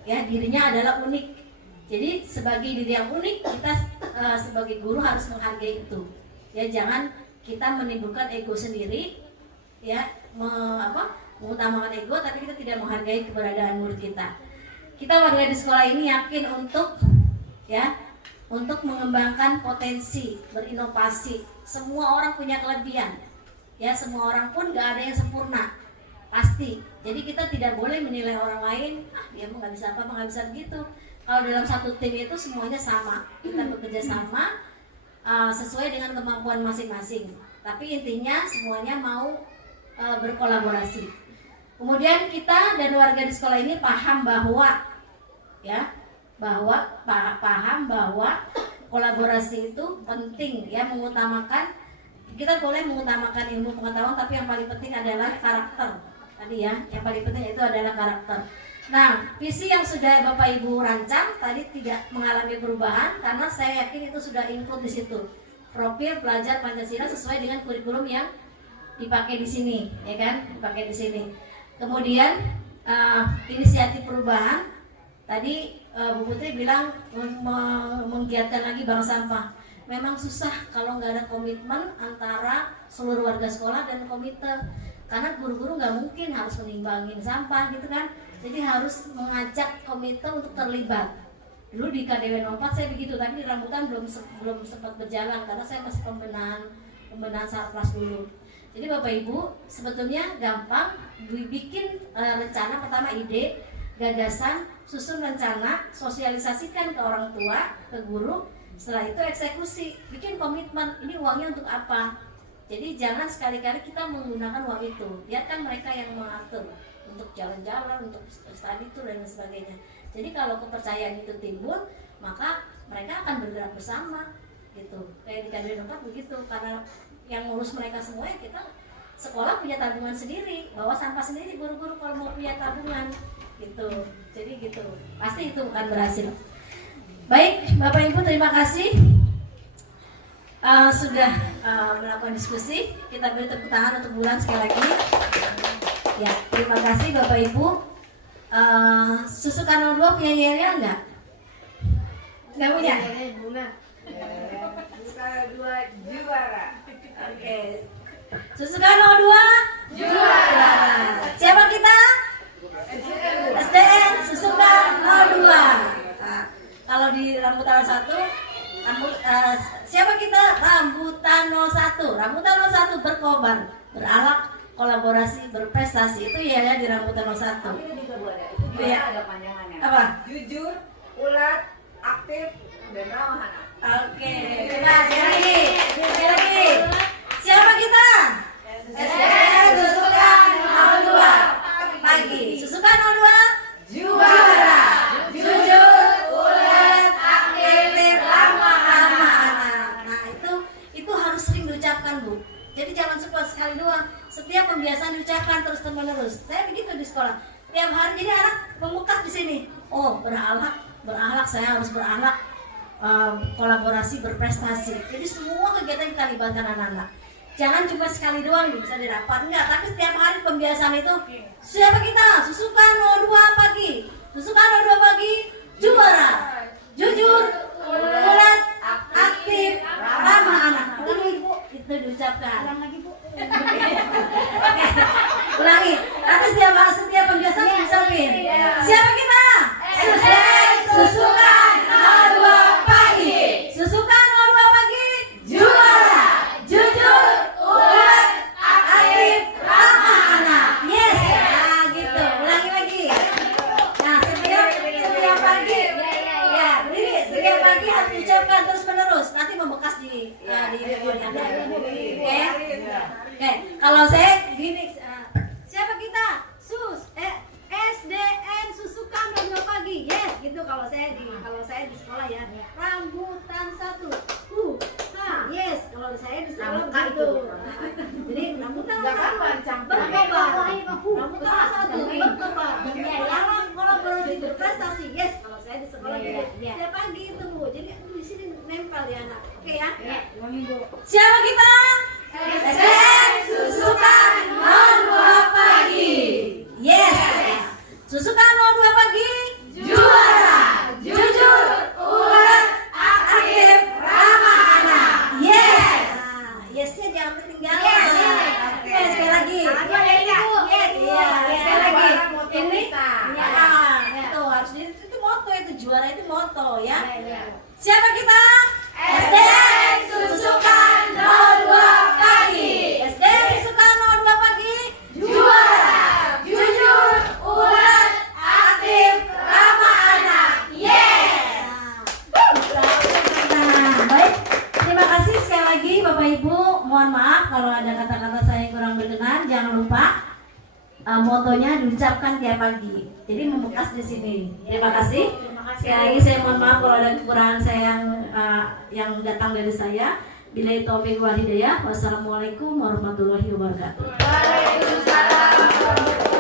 ya dirinya adalah unik. Jadi sebagai diri yang unik, kita sebagai guru harus menghargai itu. Ya jangan kita menimbulkan ego sendiri, ya mengutamakan ego, tapi kita tidak menghargai keberadaan murid kita. Kita warga di sekolah ini yakin untuk mengembangkan potensi, berinovasi. Semua orang punya kelebihan, ya semua orang pun gak ada yang sempurna, pasti. Jadi kita tidak boleh menilai orang lain, dia mah nggak bisa apa, nggak bisa begitu. Kalau dalam satu tim itu semuanya sama, kita bekerja sama sesuai dengan kemampuan masing-masing. Tapi intinya semuanya mau berkolaborasi. Kemudian kita dan warga di sekolah ini paham bahwa paham bahwa kolaborasi itu penting, ya mengutamakan. Kita boleh mengutamakan ilmu pengetahuan, tapi yang paling penting adalah karakter. Tadi ya, yang paling penting itu adalah karakter. Nah, visi yang sudah Bapak Ibu rancang tadi tidak mengalami perubahan karena saya yakin itu sudah include di situ. Profil pelajar Pancasila sesuai dengan kurikulum yang dipakai di sini, ya kan? Dipakai di sini. Kemudian inisiatif perubahan tadi Bu Putri bilang menggiatkan lagi bank sampah. Memang susah kalau nggak ada komitmen antara seluruh warga sekolah dan komite. Karena guru-guru nggak mungkin harus menimbangin sampah gitu kan. Jadi harus mengajak komite untuk terlibat. Dulu di KDW 04 saya begitu, tapi di Rambutan belum sempat berjalan karena saya masih pembenahan sarplas dulu. Jadi Bapak Ibu sebetulnya gampang bikin rencana, pertama ide, gagasan, susun rencana, sosialisasikan ke orang tua, ke guru. Setelah itu eksekusi, bikin komitmen, ini uangnya untuk apa. Jadi jangan sekali-kali kita menggunakan uang itu, biarkan mereka yang mengatur untuk jalan-jalan, untuk study tour dan sebagainya. Jadi kalau kepercayaan itu timbul, maka mereka akan bergerak bersama gitu. Kayak di KDW 4 begitu, karena yang ngurus mereka semua ya kita sekolah punya tabungan sendiri, bawa sampah sendiri guru-guru kalau mau punya tabungan gitu. Jadi gitu, pasti itu akan berhasil. Baik, Bapak Ibu terima kasih sudah melakukan diskusi. Kita beri tepuk tangan untuk Bulan sekali lagi. Ya, terima kasih Bapak Ibu. Susu Kanal 2 punya yel nggak? Nggak punya? Susu Kanal 2 juara. Oke. Susu Kanal 2 juara. Siapa kita? SDN Susu Kanal 2. Nah, kalau di Rambutan 1, siapa kita? Rambutan 01. Rambutan 01 berkorban, beralak, kolaborasi, berprestasi. Itu ya di Rambutan 01. Itu ya ada panjangannya. Apa? Jujur, ulat, aktif, dan ramah anak. Oke, coba sekali lagi. Siapa kita? SDN Susukan 02 pagi. Susukan 02 juara. Jujur, ulat, aktif, diucapkan terus menerus. Saya begitu di sekolah. Tiap hari jadi anak membekas di sini. Oh, berakhlak, saya harus berakhlak, kolaborasi, berprestasi. Jadi semua kegiatan kita libatkan anak-anak. Jangan cuma sekali doang bisa dirapat, enggak, tapi setiap hari pembiasaan itu. Siapa kita? Susukan 02 pagi. Susukan 02 pagi juara. Jujur, ulet, aktif, ramah anak. Ibu, itu diucapkan. Ulang lagi, Bu. Ulangi. Nanti setiap pembiasaan diucapin. Siapa kita? Susukan 02 pagi. Susukan 02 pagi juara. Jujur, ulet, aktif, ramah anak. Yes. Nah, gitu. Ulangi lagi. Nah, setiap pagi. Ya, berdiri. Setiap pagi harus diucapkan terus menerus. Nanti membekas di Anda. Oke. Kalau saya gini, siapa kita? SDN Susukan 02 pagi. Yes, gitu kalau saya di sekolah ya. Rambutan 1. Yes, kalau saya di sekolah gitu. Jadi rambutan 1. Berkobar. Rambutan 1. Berkobar. Kolaborasi berprestasi. Yes, kalau saya di sekolah gitu. Setiap pagi itu, Bu. Jadi di sini nempel di anak. Oke ya? Siapa kita? SDN Susukan 02 pagi. Yes. Susukan 02 pagi juara. Jujur, ulet, aktif, ramah anak. Yes. Yesnya jangan ketinggalan. Oke, sekali lagi. Yes. Sekali lagi. Ini itu harus itu moto, itu juara, itu moto ya. Siapa kita? SDN Susukan 02 pagi. SDN Susukan 02 pagi juara. Jujur, ulet, aktif, ramah anak. Yes. Nah, baik. Terima kasih sekali lagi Bapak Ibu. Mohon maaf kalau ada kata-kata saya yang kurang berkenan. Jangan lupa motonya diucapkan tiap pagi. Jadi membekas di sini. Terima kasih. Sekali lagi saya mohon maaf kalau ada kekurangan saya yang datang dari saya. Billahi taufiq wal hidayah. Wassalamualaikum warahmatullahi wabarakatuh. Waalaikumsalam.